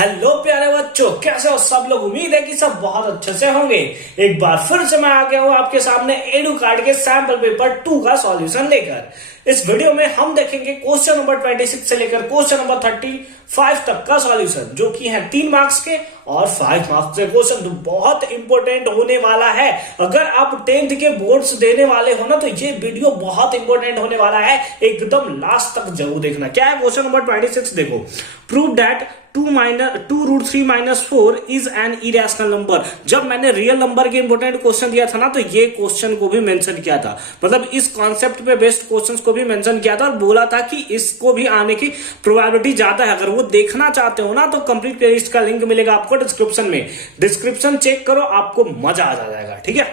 Hello प्यारे बच्चों, कैसे हो सब लोग। उम्मीद है कि सब बहुत अच्छे से होंगे। एक बार फिर से मैं आ गया हूं आपके सामने एडू कार्ड के सैंपल पेपर 2 का सॉल्यूशन लेकर। इस वीडियो में हम देखेंगे क्वेश्चन नंबर 26 से लेकर क्वेश्चन नंबर 35 तक का सॉल्यूशन, जो कि है 3 मार्क्स के और 5 मार्क्स के क्वेश्चन। तो बहुत इंपॉर्टेंट होने वाला है। अगर आप 10th के बोर्ड्स देने वाले हो ना, तो ये वीडियो बहुत इंपॉर्टेंट होने वाला है। एकदम लास्ट तक जरूर देखना। क्या है क्वेश्चन नंबर 26? देखो, prove that 2√3 - 4 is an irrational number. जब मैंने रियल नंबर के इंपॉर्टेंट क्वेश्चन दिया था ना, तो ये क्वेश्चन को भी मेंशन किया था। मतलब इस कॉन्सेप्ट पे बेस्ड क्वेश्चंस को भी मेंशन किया था और बोला था कि इसको भी आने की प्रोबेबिलिटी ज्यादा है। अगर वो देखना चाहते हो ना, तो कंप्लीट प्लेलिस्ट का लिंक मिलेगा आपको डिस्क्रिप्शन में। डिस्क्रिप्शन चेक करो, आपको मजा आ जाएगा। ठीक है।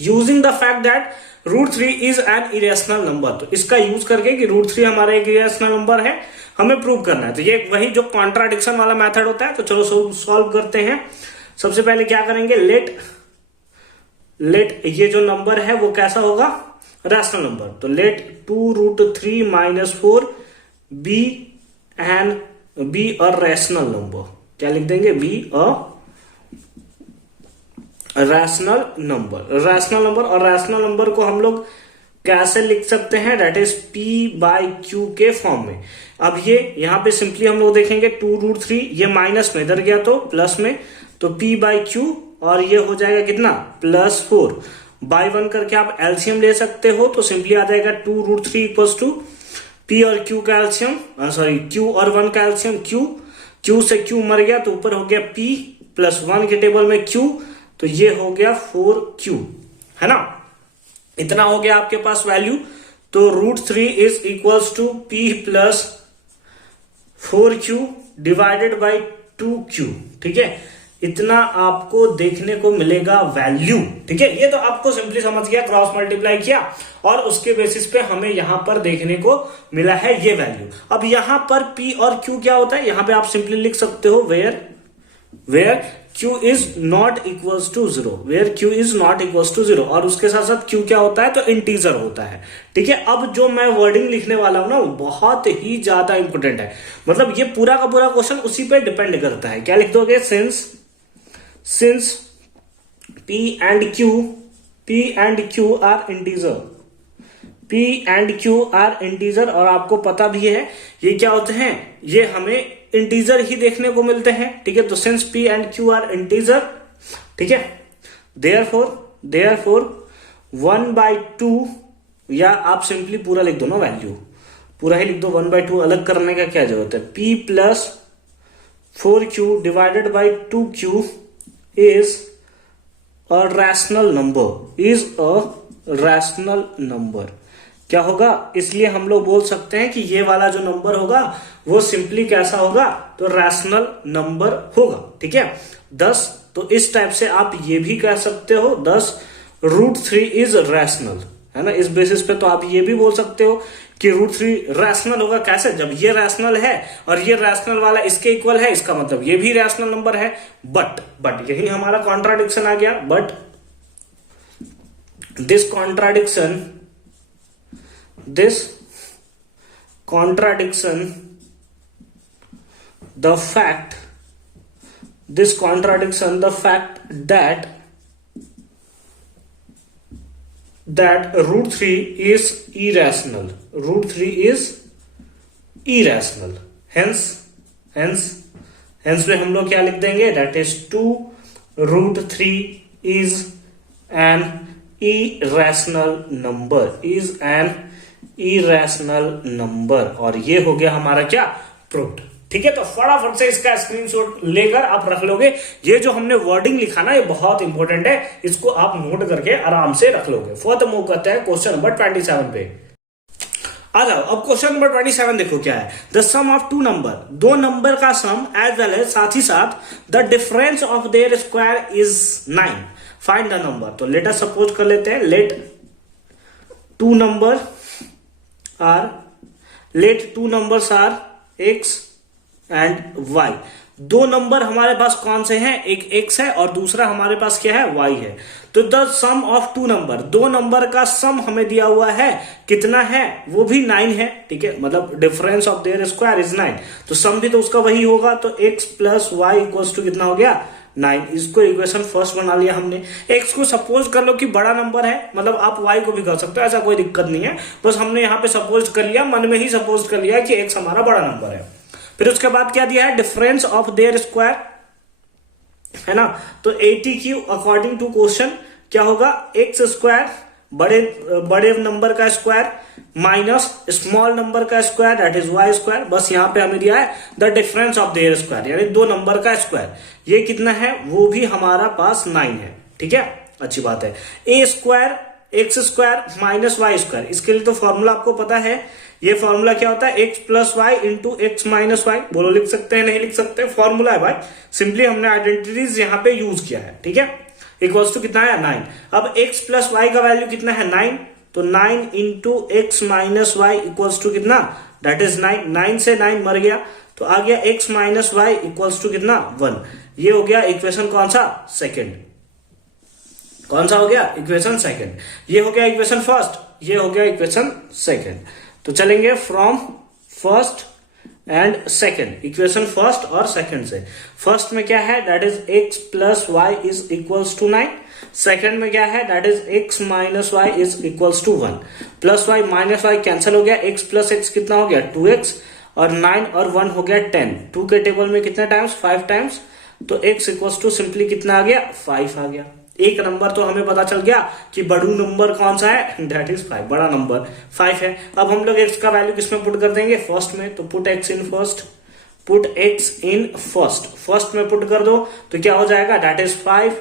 Using the fact that √3 is an irrational number, तो इसका यूज करके कि √3 हमारा एक इरेशनल नंबर है, हमें प्रूव करना है। तो ये वही जो कॉन्ट्राडिक्शन वाला मेथड होता है। तो चलो सॉल्व करते हैं। सबसे पहले क्या करेंगे, लेट ये जो नंबर है वो कैसा होगा, रैशनल नंबर। तो let 2√3 - 4 be a rational number. क्या लिख देंगे, बी अ रैशनल नंबर। और रैशनल नंबर को हम लोग कैसे लिख सकते हैं, दैट इज P/Q के फॉर्म में। अब ये यहां पे सिंपली हम लोग देखेंगे 2√3, ये माइनस में, इधर गया तो प्लस में, तो P/Q और ये हो जाएगा कितना, +4 बाय 1 करके आप एलसीएम ले सकते हो। तो सिंपली आ जाएगा 2√3 = P और Q का एलसीएम, सॉरी Q और 1 का एलसीएम। Q से Q मर गया तो ऊपर हो गया P +1 के टेबल में Q, तो ये हो गया 4Q, है ना। इतना हो गया आपके पास वैल्यू। तो √3 is equals to P + 4Q divided by 2Q। ठीक है, इतना आपको देखने को मिलेगा वैल्यू। ठीक है, ये तो आपको सिंपली समझ गया, क्रॉस मल्टीप्लाई किया और उसके बेसिस पे हमें यहां पर देखने को मिला है ये वैल्यू। अब यहां पर P और Q क्या होता है, यहां पे आप सिंपली लिख सकते हो where Q is not equals to 0, where Q is not equals to 0। और उसके साथ साथ Q क्या होता है, तो इंटीजर होता है। ठीक है। अब जो मैं वर्डिंग लिखने वाला हूं ना, वो बहुत ही ज्यादा इंपॉर्टेंट है। मतलब ये पूरा का पूरा क्वेश्चन उसी पे डिपेंड करता है। क्या लिख दोगे, since P and Q are integer, और आपको पता भी है ये क्या होते हैं, ये हमें इंटीजर ही देखने को मिलते हैं। ठीक है। तो since P and Q are integer, ठीक है, देयरफॉर 1/2, या आप सिंपली पूरा लिख दो ना, वैल्यू पूरा ही लिख दो। 1/2 अलग करने का क्या जरूरत है। P + 4Q divided by 2Q is a rational number. क्या होगा, इसलिए हम लोग बोल सकते हैं कि ये वाला जो नंबर होगा वो सिंपली कैसा होगा, तो रैशनल नंबर होगा। ठीक है। 10, तो इस टाइप से आप ये भी कह सकते हो 10 √3 इज रैशनल, है ना। इस बेसिस पे तो आप ये भी बोल सकते हो कि √3 रैशनल होगा। कैसे, जब ये रैशनल है और ये रैशनल वाला इसके इक्वल है, इसका मतलब ये भी रैशनल नंबर है। बट यही हमारा कॉन्ट्राडिक्शन आ गया। But this contradiction the fact that √3 is irrational, hence में हम लोग क्या लिख देंगे, that is 2√3 is an irrational number, और ये हो गया हमारा क्या, प्रूव्ड। ठीक है। तो फटाफट से इसका स्क्रीनशॉट लेकर आप रख लोगे। ये जो हमने वर्डिंग लिखा ना, ये बहुत इंपॉर्टेंट है, इसको आप नोट करके आराम से रख लोगे। फर्दर मूव करते हैं क्वेश्चन नंबर 27 पे। आ जाओ, अब क्वेश्चन नंबर 27 देखो क्या है। The sum of 2 number, 2 number का सम एज वेल एज साथ ही साथ the difference of their square is 9, find the number. तो लेट अस सपोज कर लेते हैं, let 2 numbers are x and y. दो नंबर हमारे पास कौन से हैं, एक एक्स है और दूसरा हमारे पास क्या है, वाई है। तो the sum of two number, दो नंबर का सम हमें दिया हुआ है, कितना है, वो भी 9 है। ठीक है, मतलब difference of their square is 9, तो सम भी तो उसका वही होगा। तो x plus y equals to कितना हो गया, 9। इसको इक्वेशन फर्स्ट बना लिया हमने। x को सपोज कर लो कि बड़ा नंबर है, मतलब आप y को भी कर सकते हो, ऐसा कोई दिक्कत नहीं है, बस हमने यहाँ पे सपोज कर लिया, मन में ही सपोज कर लिया कि x हमारा बड़ा नंबर है। फिर उसके बाद क्या दिया है, डिफरेंस ऑफ देयर स्क्वायर, है ना। तो 80 अकॉर्डिंग टू क्वेश्चन क्या होगा, एक्स स्क्वायर बड़े नंबर का स्क्वायर माइनस स्मॉल नंबर का square that is y square. बस यहां पे हमें दिया है the difference of their square, यानी दो नंबर का स्क्वायर। ये कितना है, वो भी हमारा पास 9 है। ठीक है, अच्छी बात है। A square x square minus y square, इसके लिए तो फॉर्मूला आपको पता है। ये फॉर्मूला क्या होता है, x plus y into x minus y. बोलो लिख सकते हैं, नहीं लिख सकते, फॉर्मूला है भाई, सिंपली हमने आइडेंटिटीज यहां पे यूज किया है। ठीक है, इक्वल्स टू कितना है, 9। अब x प्लस वाई का वैल्यू कितना है, 9, तो 9 into x minus y equals to कितना, दैट इज 9। 9 से 9 मर गया, तो आ गया x minus y equals to कितना, 1। ये हो गया इक्वेशन कौन सा, सेकेंड। कौन सा हो गया, इक्वेशन सेकेंड। ये हो गया इक्वेशन फर्स्ट, ये हो गया इक्वेशन सेकेंड। तो चलेंगे from first and second, equation first और सेकेंड से। फर्स्ट में क्या है, that is x plus y is equals to 9। Second में क्या है, that is x minus y is equals to 1। Plus y minus y cancel हो गया, x प्लस एक्स कितना हो गया, 2x, और 9 और 1 हो गया 10। 2 के टेबल में कितने टाइम्स, 5 टाइम्स, तो x इक्वल्स टू सिंपली कितना आ गया, 5 आ गया। एक नंबर तो हमें पता चल गया कि बड़ू नंबर कौन सा है, दैट इज 5, बड़ा नंबर 5 है। अब हम लोग x का वैल्यू किसमें पुट कर देंगे, फर्स्ट में, तो put x in first, put x in first, first में पुट कर दो तो क्या हो जाएगा, that is 5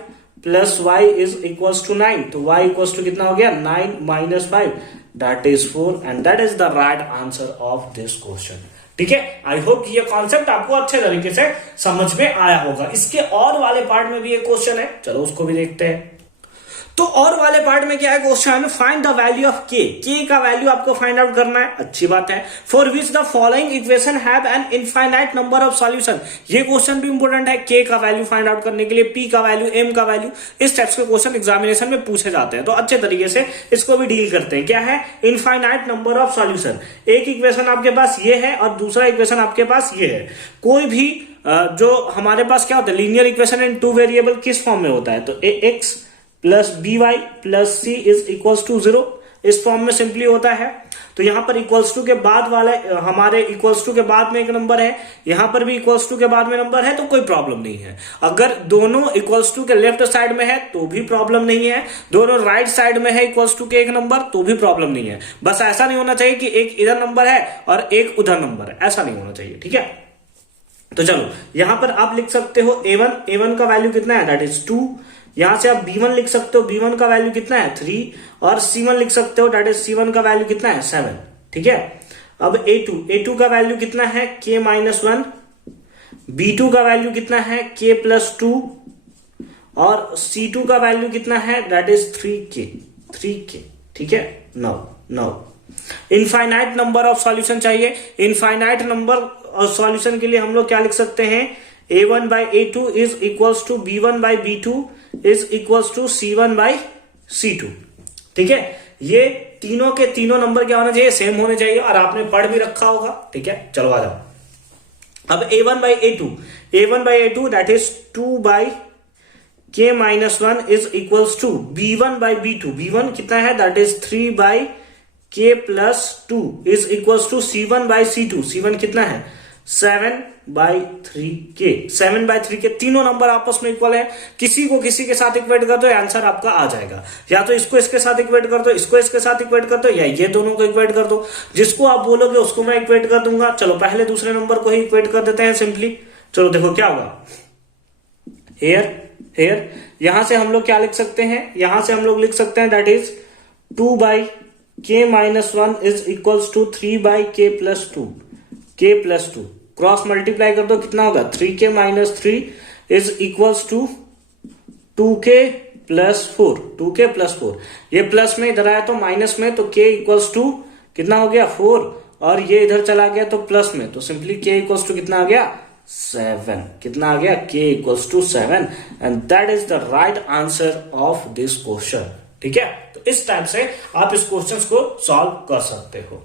plus y is equals to 9, तो y इक्वल्स टू कितना हो गया, 9 minus 5, that is 4, and that is the right answer of this question. ठीक है, आई होप ये कॉन्सेप्ट आपको अच्छे तरीके से समझ में आया होगा। इसके और वाले पार्ट में भी एक क्वेश्चन है, चलो उसको भी देखते हैं। तो और वाले पार्ट में क्या है, question find the value of के का वैल्यू आपको फाइंड आउट करना है। अच्छी बात है। For which the following equation have an infinite number of solution, ये क्वेश्चन भी इंपॉर्टेंट है। के का वैल्यू फाइंड आउट करने के लिए पी का वैल्यू, एम का वैल्यू, इस टाइप्स के क्वेश्चन एग्जामिनेशन में पूछे जाते हैं, तो अच्छे तरीके से इसको भी डील करते हैं। क्या है, इनफाइनाइट नंबर ऑफ सॉल्यूशन। एक इक्वेशन आपके पास ये है और दूसरा इक्वेशन आपके पास ये है। कोई भी जो हमारे पास क्या होता है, linear equation in two variable किस फॉर्म में होता है, तो ax plus b y plus c is equals to 0, इस फॉर्म में सिंपली होता है। तो यहां पर इक्वल्स टू के बाद वाला, हमारे इक्वल्स टू के बाद में एक नंबर है, यहां पर भी इक्वल्स टू के बाद में नंबर है, तो कोई प्रॉब्लम नहीं है। अगर दोनों इक्वल्स टू के लेफ्ट साइड में है तो भी प्रॉब्लम नहीं है, दोनों राइट साइड में है इक्वल्स टू के एक नंबर, तो भी प्रॉब्लम नहीं है। बस ऐसा नहीं होना चाहिए कि एक इधर नंबर है और एक उधर नंबर है, ऐसा नहीं होना चाहिए। ठीक है, तो चलो यहां पर आप लिख सकते हो a1 का वैल्यू कितना है, दैट इज 2। यहां से आप b1 लिख सकते हो, b1 का वैल्यू कितना है, 3, और c1 लिख सकते हो, दैट इज c1 का वैल्यू कितना है, 7। ठीक है, अब a2 का वैल्यू कितना है, k माइनस 1, b2 का वैल्यू कितना है, k प्लस 2, और c2 का वैल्यू कितना है, दैट इज 3k। ठीक है, now infinite number of solution चाहिए। इनफाइनाइट नंबर ऑफ सॉल्यूशन के लिए हम लोग क्या लिख सकते हैं, a1 by a2 is equals to b1 by b2 is equals to c1 by c2। ठीक है, ये तीनों के तीनों नंबर क्या होना चाहिए, सेम होने चाहिए, और आपने पढ़ भी रखा होगा। ठीक है, चलो आ जाओ। अब a1 by a2 that is 2 by k minus 1 is equals to b1 by b2, b1 कितना है, that is 3 by k plus 2 is equals to c1 by c2, c1 कितना है, 7/3k। 7/3k, तीनों नंबर आपस में इक्वल है। किसी को किसी के साथ इक्वेट कर दो, आंसर आपका आ जाएगा। या तो इसको इसके साथ इक्वेट कर दो, इसको इसके साथ इक्वेट कर दो, या ये दोनों को इक्वेट कर दो। जिसको आप बोलोगे उसको मैं इक्वेट कर दूंगा। चलो पहले दूसरे नंबर को ही इक्वेट कर देते हैं सिंपली। चलो देखो क्या होगा, हेयर यहां से हम लोग क्या लिख सकते हैं, यहां से हम लोग लिख सकते हैं that is 2 by k minus 1 is equals to 3 by k plus 2, k plus 2 cross multiply कर दो, कितना होगा, 3k minus 3 is equals to 2k plus 4, 2k plus 4। ये प्लस में इधर आया तो माइनस में, तो k इक्वल्स टू कितना हो गया, 4, और ये इधर चला गया तो प्लस में, तो सिंपली k इक्वल्स टू कितना आ गया 7। कितना आ गया k equals to 7 and that is the right answer of this question. ठीक है, तो इस टाइप से आप इस क्वेश्चन को सॉल्व कर सकते हो।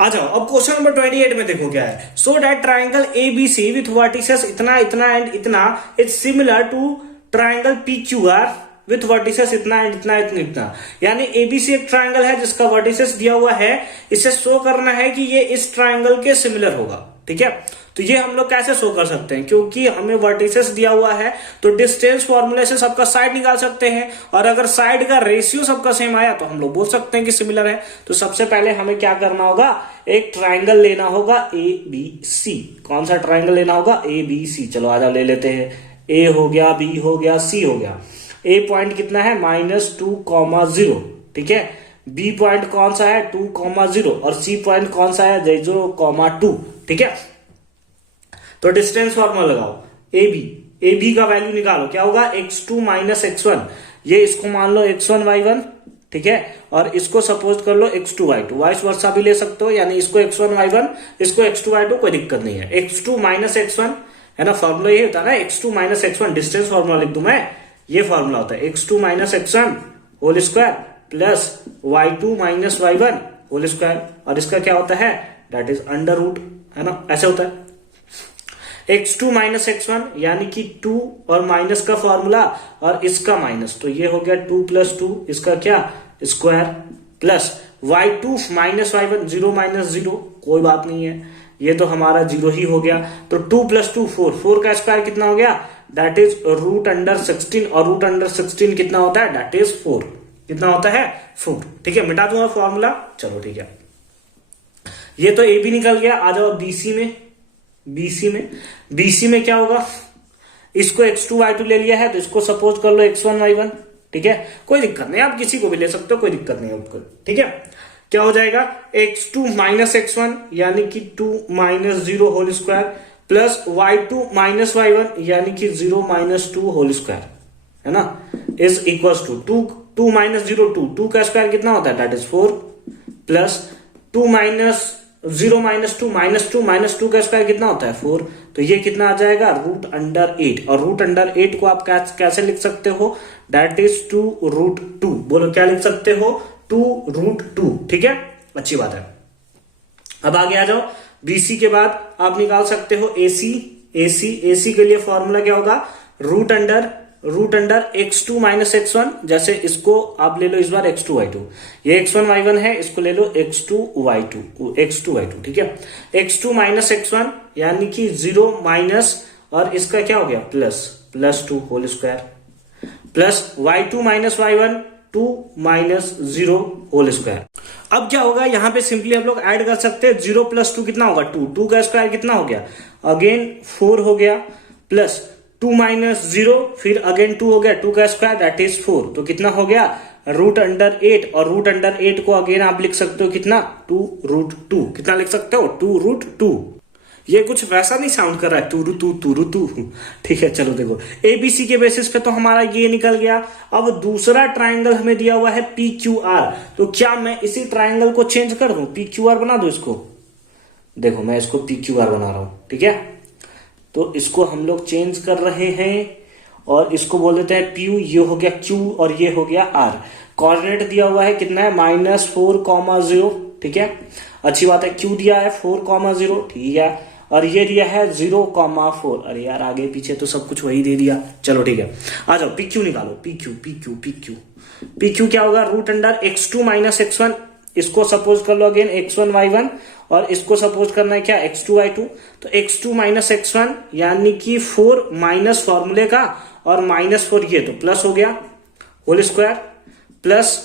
आ जाओ अब क्वेश्चन नंबर 28 में देखो क्या है। So that triangle ABC with vertices इतना इतना एंड इतना is similar to triangle PQR with vertices इतना एंड इतना इतना इतना। यानी एबीसी एक ट्राइंगल है जिसका वर्टिसेस दिया हुआ है, इसे शो करना है कि ये इस ट्राइंगल के सिमिलर होगा। ठीक है, तो ये हम लोग कैसे शो कर सकते हैं, क्योंकि हमें वर्टिसेस दिया हुआ है तो डिस्टेंस फॉर्मूले से सबका साइड निकाल सकते हैं, और अगर साइड का रेशियो सबका सेम आया तो हम लोग बोल सकते हैं कि सिमिलर है। तो सबसे पहले हमें क्या करना होगा, एक ट्राइंगल लेना होगा ए बी सी। कौन सा ट्राइंगल लेना होगा, ए बी सी। चलो आ जाओ ले लेते हैं, ए हो गया, बी हो गया, सी हो गया। ए पॉइंट कितना है -2,0। ठीक है, बी पॉइंट कौन सा है 2,0 और सी पॉइंट कौन सा है 0,2। ठीक है, तो डिस्टेंस फॉर्मूला लगाओ ए बी का वैल्यू निकालो, क्या होगा x2 - x1। ये इसको मान लो x1 y1। ठीक है, और इसको सपोज कर लो x2 y2, वाइस वर्सा भी ले सकते हो, यानी इसको x1 y1 इसको x2 y2, कोई दिक्कत नहीं है। x2 - x1 है ना, फॉर्मूला ये होता है ना, x2 - x1 डिस्टेंस फॉर्मूला लिख दूं मैं, ये फॉर्मूला होता है x2 - x1 whole square plus y2 - y1 whole square, और इसका क्या होता है दैट इज अंडर रूट, है ना, ऐसे होता है। x2 - x1 यानी कि 2 और माइनस का फॉर्मूला और इसका माइनस, तो ये हो गया 2 + 2, इसका क्या स्क्वायर, प्लस y2 - y1 0 - 0, कोई बात नहीं है, ये तो हमारा 0 ही हो गया। तो 2 + 2 4, 4 का स्क्वायर कितना हो गया दैट इज √16, और √16 कितना होता है दैट इज 4। कितना होता है 4। ठीक है, मिटा दूंगा फॉर्मूला। चलो ठीक है, ये तो ए बी निकल गया। आ जाओ बीसी में। बीसी में क्या होगा, इसको x2 y2 ले लिया है तो इसको सपोज कर लो x1 y1। ठीक है, कोई दिक्कत नहीं, आप किसी को भी ले सकते हो, कोई दिक्कत नहीं है आपको। ठीक है, क्या हो जाएगा x2 - x1 यानी कि 2 - 0 whole square plus y2 - y1 यानी कि 0 - 2 होल स्क्वायर, है ना, इज इक्वल टू 2 - 0 2 का स्क्वायर कितना होता है दैट इज 4 प्लस 2 - 0 - 2 -2 का स्क्वायर कितना होता है 4, तो ये कितना आ जाएगा √8। और √8 को आप कैसे लिख सकते हो दैट इज 2√2। बोलो क्या लिख सकते हो 2√2। ठीक है, अच्छी बात है। अब आगे आ जाओ, बीसी के बाद आप निकाल सकते हो एसी के लिए फॉर्मूला क्या होगा रूट अंडर x2 - x1। जैसे इसको आप ले लो इस बार x2 y2, ये x1 y1 है, इसको ले लो x2 y2। ठीक है, x2 - x1 यानी कि 0 माइनस, और इसका क्या हो गया plus 2 whole square plus y2 - y1 2 - 0 whole square. अब क्या होगा, यहां पे सिंपली हम लोग ऐड कर सकते हैं, 0 + 2 कितना होगा 2 का स्क्वायर कितना हो गया अगेन 4 हो गया, प्लस 2 - 0 फिर अगेन 2 हो गया, 2 का स्क्वायर दैट इज 4, तो कितना हो गया √8। और √8 को अगेन आप लिख सकते हो कितना 2√2। कितना लिख सकते हो 2√2। ये कुछ वैसा नहीं साउंड कर रहा है टू। ठीक है, चलो देखो एबीसी के बेसिस पे तो हमारा ये निकल गया। अब दूसरा ट्राइंगल हमें दिया हुआ है PQR, तो क्या मैं इसी ट्राइंगल को चेंज कर दूं, PQR बना दूं इसको। देखो मैं इसको PQR बना रहा हूं। ठीक है, तो इसको हम लोग चेंज कर रहे हैं और इसको बोल देते हैं PU, ये हो गया Q और ये हो गया R। कोऑर्डिनेट दिया हुआ है कितना है -4,0। ठीक है, अच्छी बात है, Q दिया है 4,0। ठीक है, और ये दिया है 0,4। अरे यार आगे पीछे तो सब कुछ वही दे दिया। चलो ठीक है, आ जाओ PQ निकालो। PQ क्या होगा √x2 - x1। इसको सपोज कर लो अगेन x1 y1, और इसको सपोज करना है क्या x2 y2। तो x2 - x1 यानी कि 4 माइनस फॉर्मूले का और -4 ये तो प्लस हो गया whole square, plus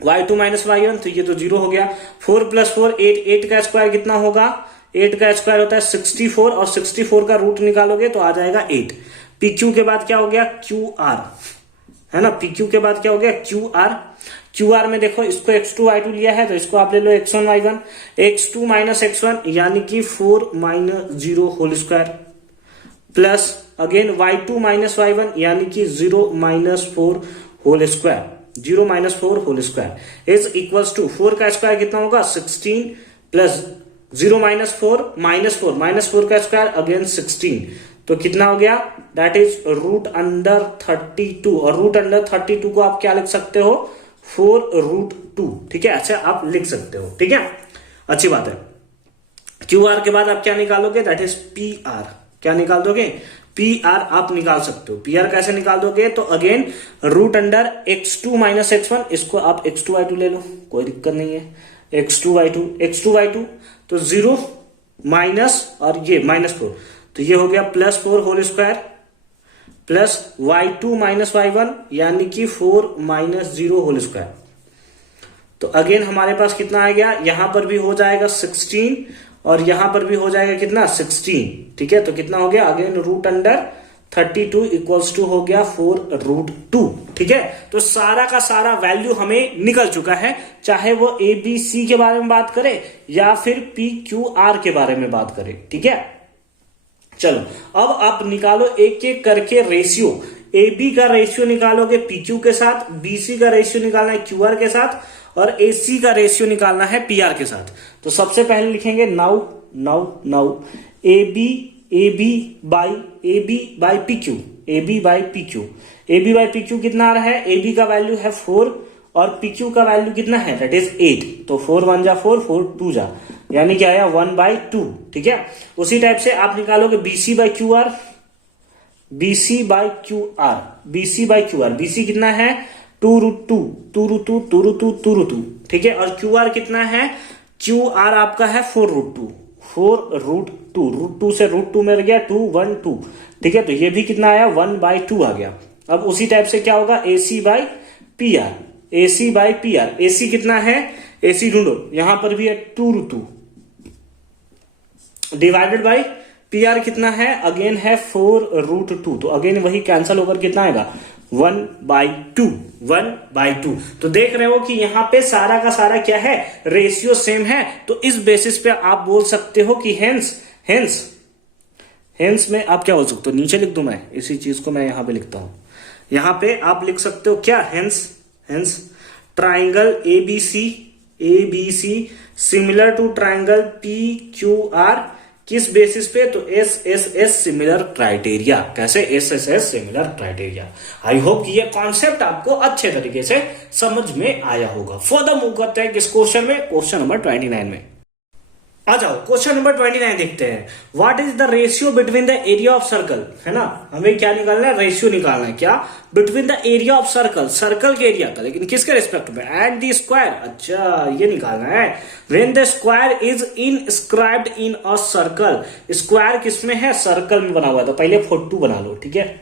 y2 - y1 तो ये तो 0 हो गया। 4 + 4 8 का स्क्वायर कितना होगा 8 का स्क्वायर होता है 64, और 64 का रूट निकालोगे तो आ जाएगा 8। PQ के बाद क्या हो गया QR, है ना, PQ के बाद क्या हो गया QR में देखो इसको x2 y2 लिया है तो इसको आप ले लो x1 y1। x2 - x1 यानी कि 4 - 0 whole square, plus again y2 - y1 यानी कि 0 - 4 whole square. 0 minus 4 whole square is equals to 4 का स्क्वायर कितना होगा 16 प्लस 0 माइनस 4 माइनस 4 का स्क्वायर अगेन 16 तो कितना हो गया दैट इज रूट अंडर 32 और रूट अंडर 32 को आप क्या लिख सकते हो 4 रूट 2 ठीक है ऐसे आप लिख सकते हो ठीक है अच्छी बात है। क्यू आर के बाद आप क्या निकालोगे दैट इज पी आर क्या निकाल दोगे पी आर आप निकाल सकते हो। पी आर कैसे निकाल दोगे तो again root under x2 minus x1 इसको आप x2y2 ले लो कोई दिक्कत नहीं है x2y2 तो 0 माइनस और ये -4 तो ये हो गया +4 whole square plus y2 minus y1 यानी कि 4 माइनस 0 होल स्क्वायर तो अगेन हमारे पास कितना आ गया यहां पर भी हो जाएगा 16 और यहां पर भी हो जाएगा कितना 16 ठीक है तो कितना हो गया again root under 32 equals to हो गया 4 रूट 2 ठीक है तो सारा का सारा वैल्यू हमें निकल चुका है चाहे वो ए बी सी के बारे में बात करे या फिर पी क्यू आर के बारे में बात करे ठीक है। चलो अब आप निकालो एक एक करके रेशियो ए बी का रेशियो निकालोगे पी क्यू के साथ बी सी का रेशियो निकालना है क्यू आर के साथ और ए सी का रेशियो निकालना है पी आर के साथ। तो सबसे पहले लिखेंगे now A B by P Q A B by P Q कितना आ रहा है ए बी का वैल्यू है 4 और पी क्यू का वैल्यू कितना है दैट इज 8 तो 4 1 जा 4 4 2 जा यानी क्या आया 1/2 ठीक है। उसी टाइप से आप निकालोगे BC by Q R BC कितना है 2 रूट 2 ठीक है और क्यू आर कितना है क्यू आर आपका है 4 रूट 2 से रूट 2 में गया 2 1 2 ठीक है तो ये भी कितना आया 1/2 आ गया। अब उसी टाइप से क्या होगा AC by P R AC कितना है एसी ढूंढो यहां पर भी है 2 root 2 divided by P R कितना है अगेन है 4 रूट 2 तो अगेन वही कैंसल होकर कितना आएगा 1/2 तो देख रहे हो कि यहां पे सारा का सारा क्या है रेशियो सेम है तो इस बेसिस पे आप बोल सकते हो कि हेंस में आप क्या बोल सकते हो नीचे लिख दूं मैं इसी चीज को मैं यहां पे लिखता हूं यहां पे आप लिख सकते हो क्या hence triangle ABC similar to triangle P Q R किस बेसिस पे तो एस सिमिलर क्राइटेरिया कैसे S similar criteria. I hope कि ये कॉन्सेप्ट आपको अच्छे तरीके से समझ में आया होगा। फर्दर मूव करते हैं किस क्वेश्चन में क्वेश्चन नंबर 29 में आ जाओ। क्वेश्चन नंबर 29 देखते हैं what is the ratio between the area of circle है ना हमें क्या निकालना है रेशियो निकालना है क्या between the area of circle के एरिया का लेकिन किसके रिस्पेक्ट में एंड द स्क्वायर अच्छा ये निकालना है when the square is inscribed in a circle square किसमें है सर्कल में बना हुआ तो पहले 42 बना लो ठीक है।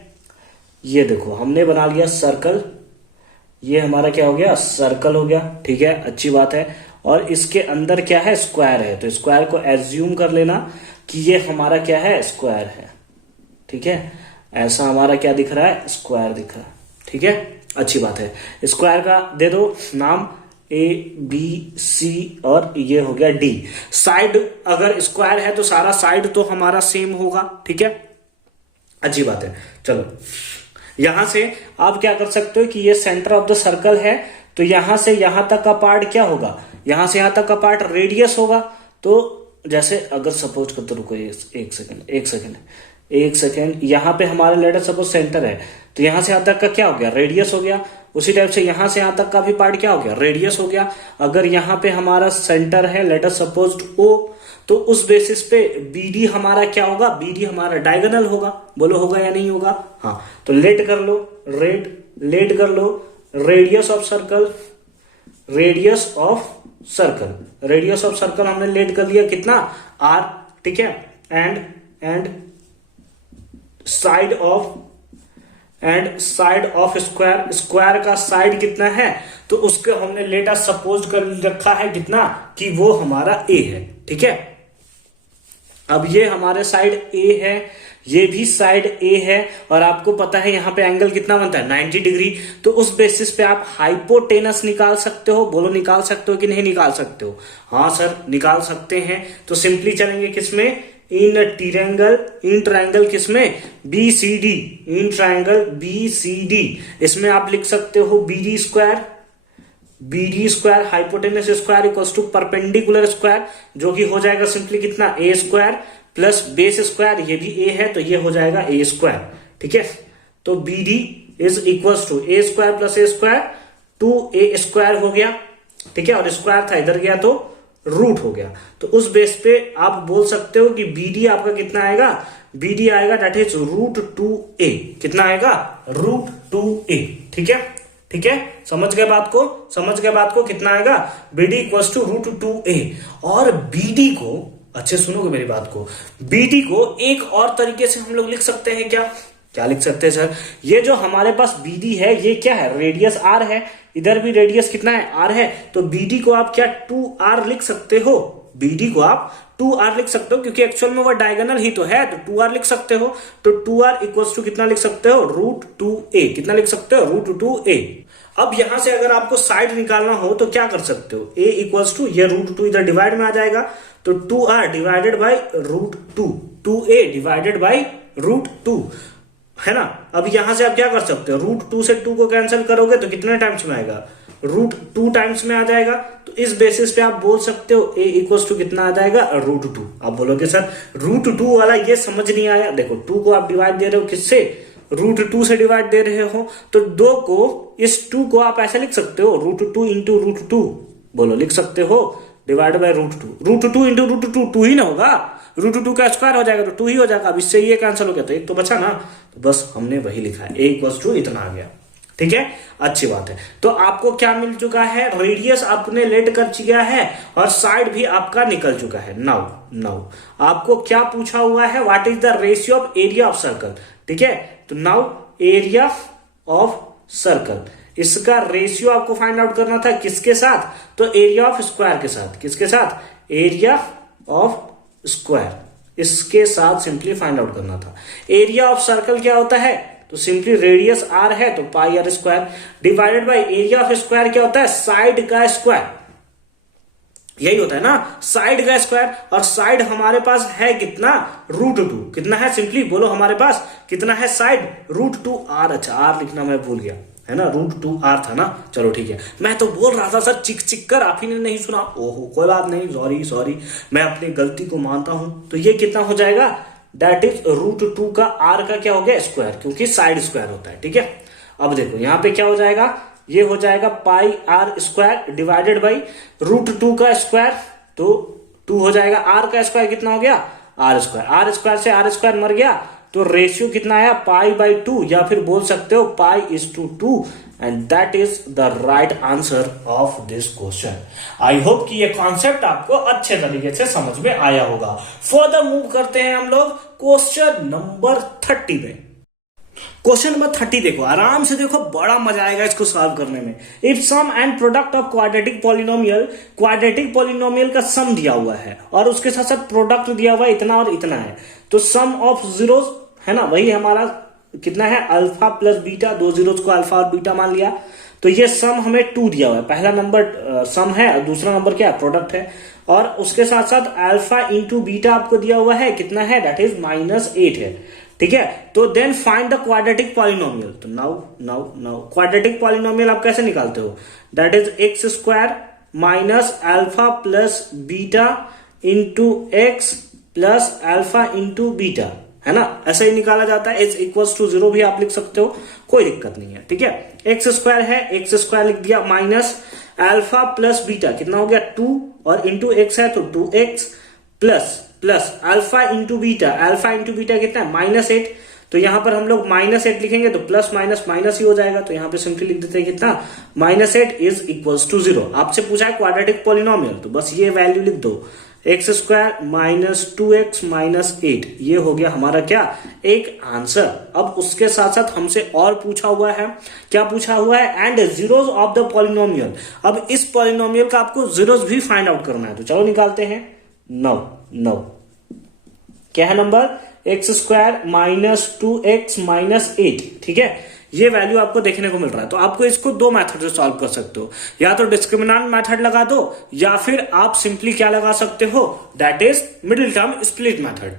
ये देखो हमने बना लिया सर्कल ये हमारा क्या हो गया सर्कल हो गया ठीक है अच्छी बात है और इसके अंदर क्या है स्क्वायर है तो स्क्वायर को एज्यूम कर लेना कि ये हमारा क्या है स्क्वायर है ठीक है ऐसा हमारा क्या दिख रहा है स्क्वायर दिख रहा है ठीक है अच्छी बात है। स्क्वायर का दे दो नाम ए बी सी और ये हो गया डी। साइड अगर स्क्वायर है तो सारा साइड तो हमारा सेम होगा ठीक है अच्छी बात है। चलो यहां से आप क्या कर सकते हो कि ये सेंटर ऑफ द सर्कल है तो यहां से यहां तक का पार्ट क्या होगा यहां से यहां तक का पार्ट रेडियस होगा तो जैसे अगर सपोज करते रुको एक सेकेंड यहां पे हमारा लेटर सपोज सेंटर है तो यहां से यहां तक का क्या हो गया रेडियस हो गया उसी टाइप से यहां से यहां तक का भी पार्ट क्या हो गया रेडियस हो गया। अगर यहां पे हमारा सेंटर है लेटर सपोज ओ तो उस बेसिस पे बीडी हमारा क्या होगा बीडी हमारा डायगोनल होगा बोलो होगा या नहीं होगा हाँ तो लेट कर लो रेडियस ऑफ सर्कल हमने लेट कर लिया कितना आर ठीक है एंड साइड ऑफ स्क्वायर का साइड कितना है तो उसको हमने लेटा सपोज कर रखा है कितना कि वो हमारा ए है ठीक है। अब ये हमारे साइड ए है ये भी साइड ए है और आपको पता है यहां पे एंगल कितना बनता है 90 डिग्री तो उस बेसिस पे आप हाइपोटेनस निकाल सकते हो बोलो निकाल सकते हो कि नहीं निकाल सकते हो हाँ सर निकाल सकते हैं। तो सिंपली चलेंगे किसमें इन ट्रायंगल किसमें, BCD, इन ट्रायंगल BCD, इसमें आप लिख सकते हो BD square hypotenuse square equals to perpendicular square, जो कि हो जाएगा सिंपली कितना, A square plus base square, ये भी A है तो ये हो जाएगा A स्क्वायर। ठीक है, तो BD is equals to A square plus A square 2A square हो गया। ठीक है, और स्क्वायर था इधर गया तो रूट हो गया। तो उस बेस पे आप बोल सकते हो कि BD आपका कितना आएगा, BD आएगा दैट इज √2A। कितना आएगा, √2A। ठीक है, ठीक है, समझ गए बात को, कितना आएगा, BD इक्वल्स टू √2A। और BD को, अच्छे सुनोगे मेरी बात को, BD को एक और तरीके से हम लोग लिख सकते हैं, क्या लिख सकते हैं सर, ये जो हमारे पास BD है ये क्या है, रेडियस R है, इधर भी रेडियस कितना है, R है, तो BD को आप क्या 2R लिख सकते हो, BD को आप 2R लिख सकते हो, क्योंकि एक्चुअल में वो डायगोनल ही तो है, तो 2R लिख सकते हो। तो 2R इक्वल्स टू कितना लिख सकते हो, √2A। कितना लिख सकते हो, √2A। अब यहां से अगर आपको साइड निकालना हो तो क्या कर सकते हो, A इक्वल्स टू ये √2 इधर डिवाइड में आ जाएगा, तो 2R divided by √2, 2A divided by √2, है ना। अब यहां से आप क्या कर सकते हो, √2 से 2 को कैंसिल करोगे तो कितने टाइम्स में आएगा, √2 टाइम्स में आ जाएगा। तो इस बेसिस पे आप बोल सकते हो A इक्वल्स टू कितना आ जाएगा, √2। आप बोलोगे सर √2 वाला ये समझ नहीं आया, देखो 2 को आप डिवाइड दे रहे हो किससे, √2 से डिवाइड दे रहे हो, तो 2 को, इस 2 को आप ऐसे लिख सकते हो, √2 इंटू √2, बोलो लिख सकते हो, डिवाइड बाय √2 इंटू √2 2 ही ना होगा, √2 का स्क्वायर हो जाएगा तो 2 ही हो जाएगा। अब इससे ये कैंसिल हो गया तो एक तो बचा ना, तो बस हमने वही लिखा है, A इक्वल्स टू इतना आ गया। ठीक है, अच्छी बात है। तो आपको क्या मिल चुका है, रेडियस आपने लेट कर चुका है और साइड भी आपका निकल चुका है। नाउ आपको क्या पूछा हुआ है, what is the ratio of area of circle. ठीक है, तो नाउ एरिया ऑफ सर्कल, इसका रेशियो आपको फाइंड आउट करना था किसके साथ, तो एरिया ऑफ स्क्वायर के साथ। किसके साथ, एरिया ऑफ स्क्वायर, इसके साथ सिंपली फाइंड आउट करना था। एरिया ऑफ सर्कल क्या होता है, तो सिंपली रेडियस R है तो πr square divided by area of square क्या होता है, साइड का स्क्वायर, यही होता है ना, साइड का स्क्वायर। और साइड हमारे पास है कितना, √2। कितना है, सिंपली बोलो हमारे पास कितना है साइड, √2R। अच्छा R लिखना मैं भूल गया, है ना, √2R था ना, चलो ठीक है। मैं तो बोल रहा था सर चिक कर, आप ही ने नहीं सुना, ओहो कोई बात नहीं, सॉरी, मैं अपनी गलती को मानता हूं। तो ये कितना हो जाएगा, दैट इज √2 का R का क्या हो गया, स्क्वायर, क्योंकि साइड स्क्वायर होता है। ठीक है, अब देखो यहां पे क्या हो जाएगा, ये हो जाएगा πr स्क्वायर डिवाइडेड बाई √2 का स्क्वायर, तो 2 हो जाएगा, R का स्क्वायर कितना हो गया, R स्क्वायर से R स्क्वायर मर गया, तो रेशियो कितना आया, π/2, या फिर बोल सकते हो π/2, and that is the right answer of this question. I hope कि ये कॉन्सेप्ट आपको अच्छे तरीके से समझ में आया होगा। फर्दर मूव करते हैं हम लोग क्वेश्चन नंबर 30 में। क्वेश्चन नंबर 30 देखो, आराम से देखो, बड़ा मजा आएगा इसको सॉल्व करने में। If sum and product of quadratic polynomial का सम दिया हुआ है और उसके साथ साथ प्रोडक्ट दिया हुआ है इतना और इतना है, तो सम ऑफ जीरोस, है ना, वही हमारा कितना है, अल्फा प्लस बीटा, 2 जीरोस को अल्फा और बीटा मान लिया, तो ये सम हमें 2 दिया हुआ है। पहला नंबर सम है और दूसरा नंबर क्या है, प्रोडक्ट है, और उसके साथ साथ अल्फा इंटू बीटा आपको दिया हुआ है, कितना है, दैट इज -8 है। ठीक है, तो then find the quadratic polynomial. तो नाउ क्वाड्रेटिक पॉलिनोमियल आप कैसे निकालते हो, that is x square minus alpha plus beta into x plus alpha into beta, है ना, ऐसा ही निकाला जाता है। x इक्वल्स टू 0 भी आप लिख सकते हो, कोई दिक्कत नहीं है। ठीक है, x स्क्वायर है, x स्क्वायर लिख दिया, माइनस अल्फा प्लस बीटा कितना हो गया 2, और इंटू एक्स है तो 2x plus alpha into beta कितना है, -8, तो यहां पर हम लोग -8 लिखेंगे तो प्लस माइनस माइनस ही हो जाएगा, तो यहां पे सिंपली लिख देते हैं कितना, -8 इज इक्वल्स टू 0। आपसे पूछा है क्वाड्रेटिक पॉलिनोमियल, तो बस ये वैल्यू लिख दो, x square minus 2x minus 8, ये हो गया हमारा क्या, एक आंसर। अब उसके साथ साथ हमसे और पूछा हुआ है, क्या पूछा हुआ है, and zeros of the polynomial. अब इस पॉलिनोमियल का आपको जीरोस भी फाइंड आउट करना है, तो चलो निकालते हैं। नो क्या है number, x square minus 2x minus 8। ठीक है, ये वैल्यू आपको देखने को मिल रहा है। तो आपको इसको दो मेथड से सॉल्व कर सकते हो, या तो डिस्क्रिमिनेंट मेथड लगा दो, या फिर आप सिंपली क्या लगा सकते हो, that is middle term split method.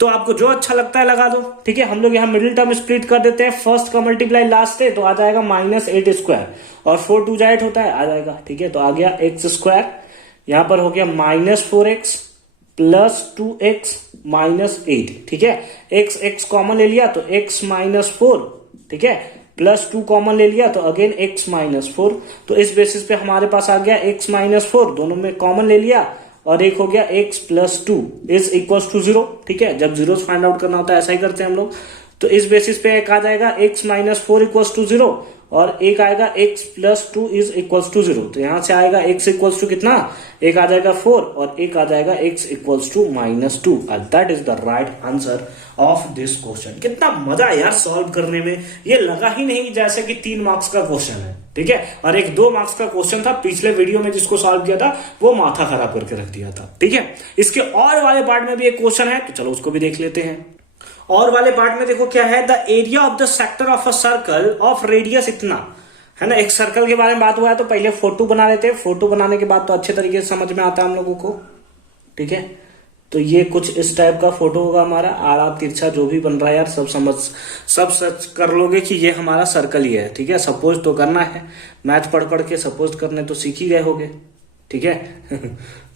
तो आपको जो अच्छा लगता है लगा दो, ठीक है। हम लोग यहाँ मिडिल टर्म स्प्लिट कर देते हैं, फर्स्ट का मल्टीप्लाई लास्ट है तो आ जाएगा -8² और 4 2 8 होता है, आ जाएगा, ठीक है। तो आ गया x², यहां पर हो गया -4x प्लस 2x -8, ठीक है। x कॉमन ले लिया तो x -4, ठीक है, प्लस 2 कॉमन ले लिया तो अगेन x -4। तो इस बेसिस पे हमारे पास आ गया x -4, दोनों में कॉमन ले लिया और एक हो गया x + 2 इज इक्वल टू 0, ठीक है। जब जीरो फाइंड आउट करना होता है ऐसा ही करते हैं हम लोग। तो इस बेसिस पे एक आ जाएगा x -4 इक्वल टू 0 और एक आएगा x + 2 इज इक्वल टू 0। तो यहां से आएगा x इक्वल टू कितना, एक आ जाएगा 4 और एक आ जाएगा x equal to -2। That is the right answer of this question. कितना मजा यार सॉल्व करने में, ये लगा ही नहीं जैसे कि 3 मार्क्स का क्वेश्चन है, ठीक है। और एक 2 मार्क्स का क्वेश्चन था पिछले वीडियो में जिसको सॉल्व किया था, वो माथा खराब करके रख दिया था, ठीक है। इसके और वाले पार्ट में भी एक क्वेश्चन है, तो चलो उसको भी देख लेते हैं। और वाले पार्ट में देखो क्या है, the area of the sector of a circle of radius इतना, है ना। एक सर्कल के बारे में बात हुआ है तो पहले फोटो बना लेते हैं, फोटो बनाने के बाद तो अच्छे तरीके से समझ में आता है हम लोगों को, ठीक है। तो ये कुछ इस टाइप का फोटो होगा हमारा, आड़ा तिरछा जो भी बन रहा है यार सब सच कर लोगे कि ये हमारा सर्कल ही है, ठीक है। सपोज तो करना है, मैथ पढ़ के सपोज करने तो सीख ही गए होगे, ठीक है।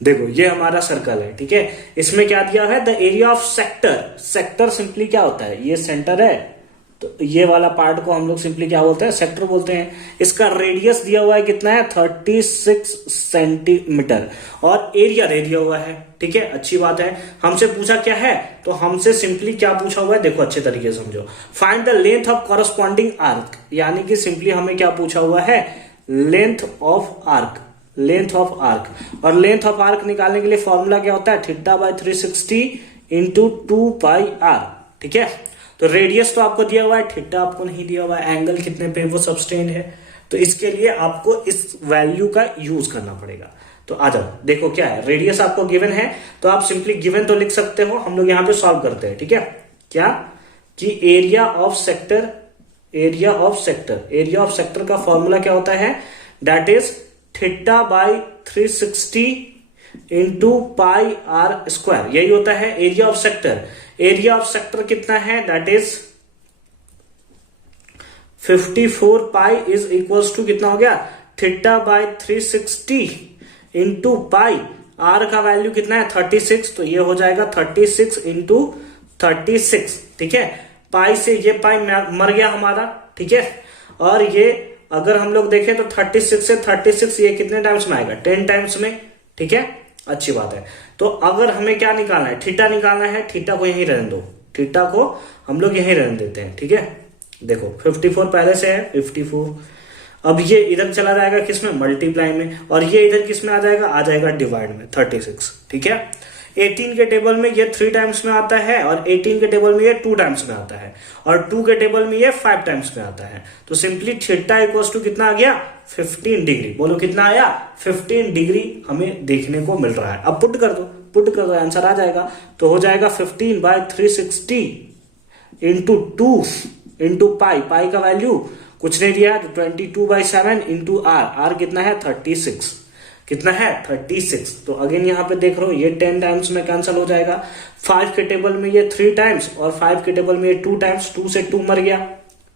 देखो ये हमारा सर्कल है, ठीक है। इसमें क्या दिया है, the area of sector. Sector simply क्या होता है, ये सेंटर है तो ये वाला पार्ट को हम लोग सिंपली क्या बोलते हैं, सेक्टर बोलते हैं। इसका रेडियस दिया हुआ है कितना है, 36 सेंटीमीटर और एरिया दे दिया हुआ है, ठीक है। अच्छी बात है। हमसे पूछा क्या है, तो हमसे सिंपली क्या पूछा हुआ है, देखो अच्छे तरीके से समझो। Find the length of corresponding arc, यानी कि सिंपली हमें क्या पूछा हुआ है, length of arc, length of arc. और लेंथ ऑफ आर्क निकालने के लिए फॉर्मूला क्या होता है, θ/360 × 2πr, ठीक है। तो रेडियस तो आपको दिया हुआ है, थीटा आपको नहीं दिया हुआ है, एंगल कितने पे वो सबस्टेंड है, तो इसके लिए आपको इस वैल्यू का यूज करना पड़ेगा। तो आ जाओ, देखो क्या है, रेडियस आपको गिवन है तो आप सिंपली गिवन तो लिख सकते हो, हम लोग यहाँ पे सॉल्व करते हैं, ठीक है। क्या कि area of sector, area of sector, area of sector का फॉर्मूला क्या होता है, दैट इज θ/360 × πr², यही होता है area of sector. Area of sector कितना है, that is 54 pi is equals to कितना हो गया, θ/360 × पाई, आर का वैल्यू कितना है 36, तो ये हो जाएगा 36 × 36, ठीक है। पाई से ये पाई मर गया हमारा, ठीक है। और ये अगर हम लोग देखें तो 36 से 36 ये कितने टाइम्स में आएगा, 10 टाइम्स में, ठीक है। अच्छी बात है। तो अगर हमें क्या निकालना है, थीटा निकालना है, थीटा को यहीं रहने दो, थीटा को हम लोग यहीं रहने देते हैं, ठीक है। देखो 54 पहले से है 54, अब ये इधर चला जाएगा किसमें, मल्टीप्लाई में, और ये इधर किसमें आ जाएगा डिवाइड में 36, ठीक है। 18 के टेबल में ये 3 टाइम्स में आता है और 18 के टेबल में ये 2 टाइम्स में आता है और 2 के टेबल में ये 5 टाइम्स में आता है। तो सिंपली थीटा इक्वल्स टू कितना आ गया, 15 डिग्री। बोलो कितना आया, 15 डिग्री हमें देखने को मिल रहा है। अब पुट कर दो आंसर आ जाएगा। तो हो जाएगा 15/360 × 2 × पाई, पाई का वैल्यू कुछ नहीं दिया, तो 22/7 × r कितना है 36, कितना है 36। तो अगेन यहाँ पे देख रहे हो ये 10 टाइम्स में कैंसिल हो जाएगा, 5 के टेबल में ये 3 टाइम्स और 5 के टेबल में ये 2 टाइम्स, 2 से 2 मर गया,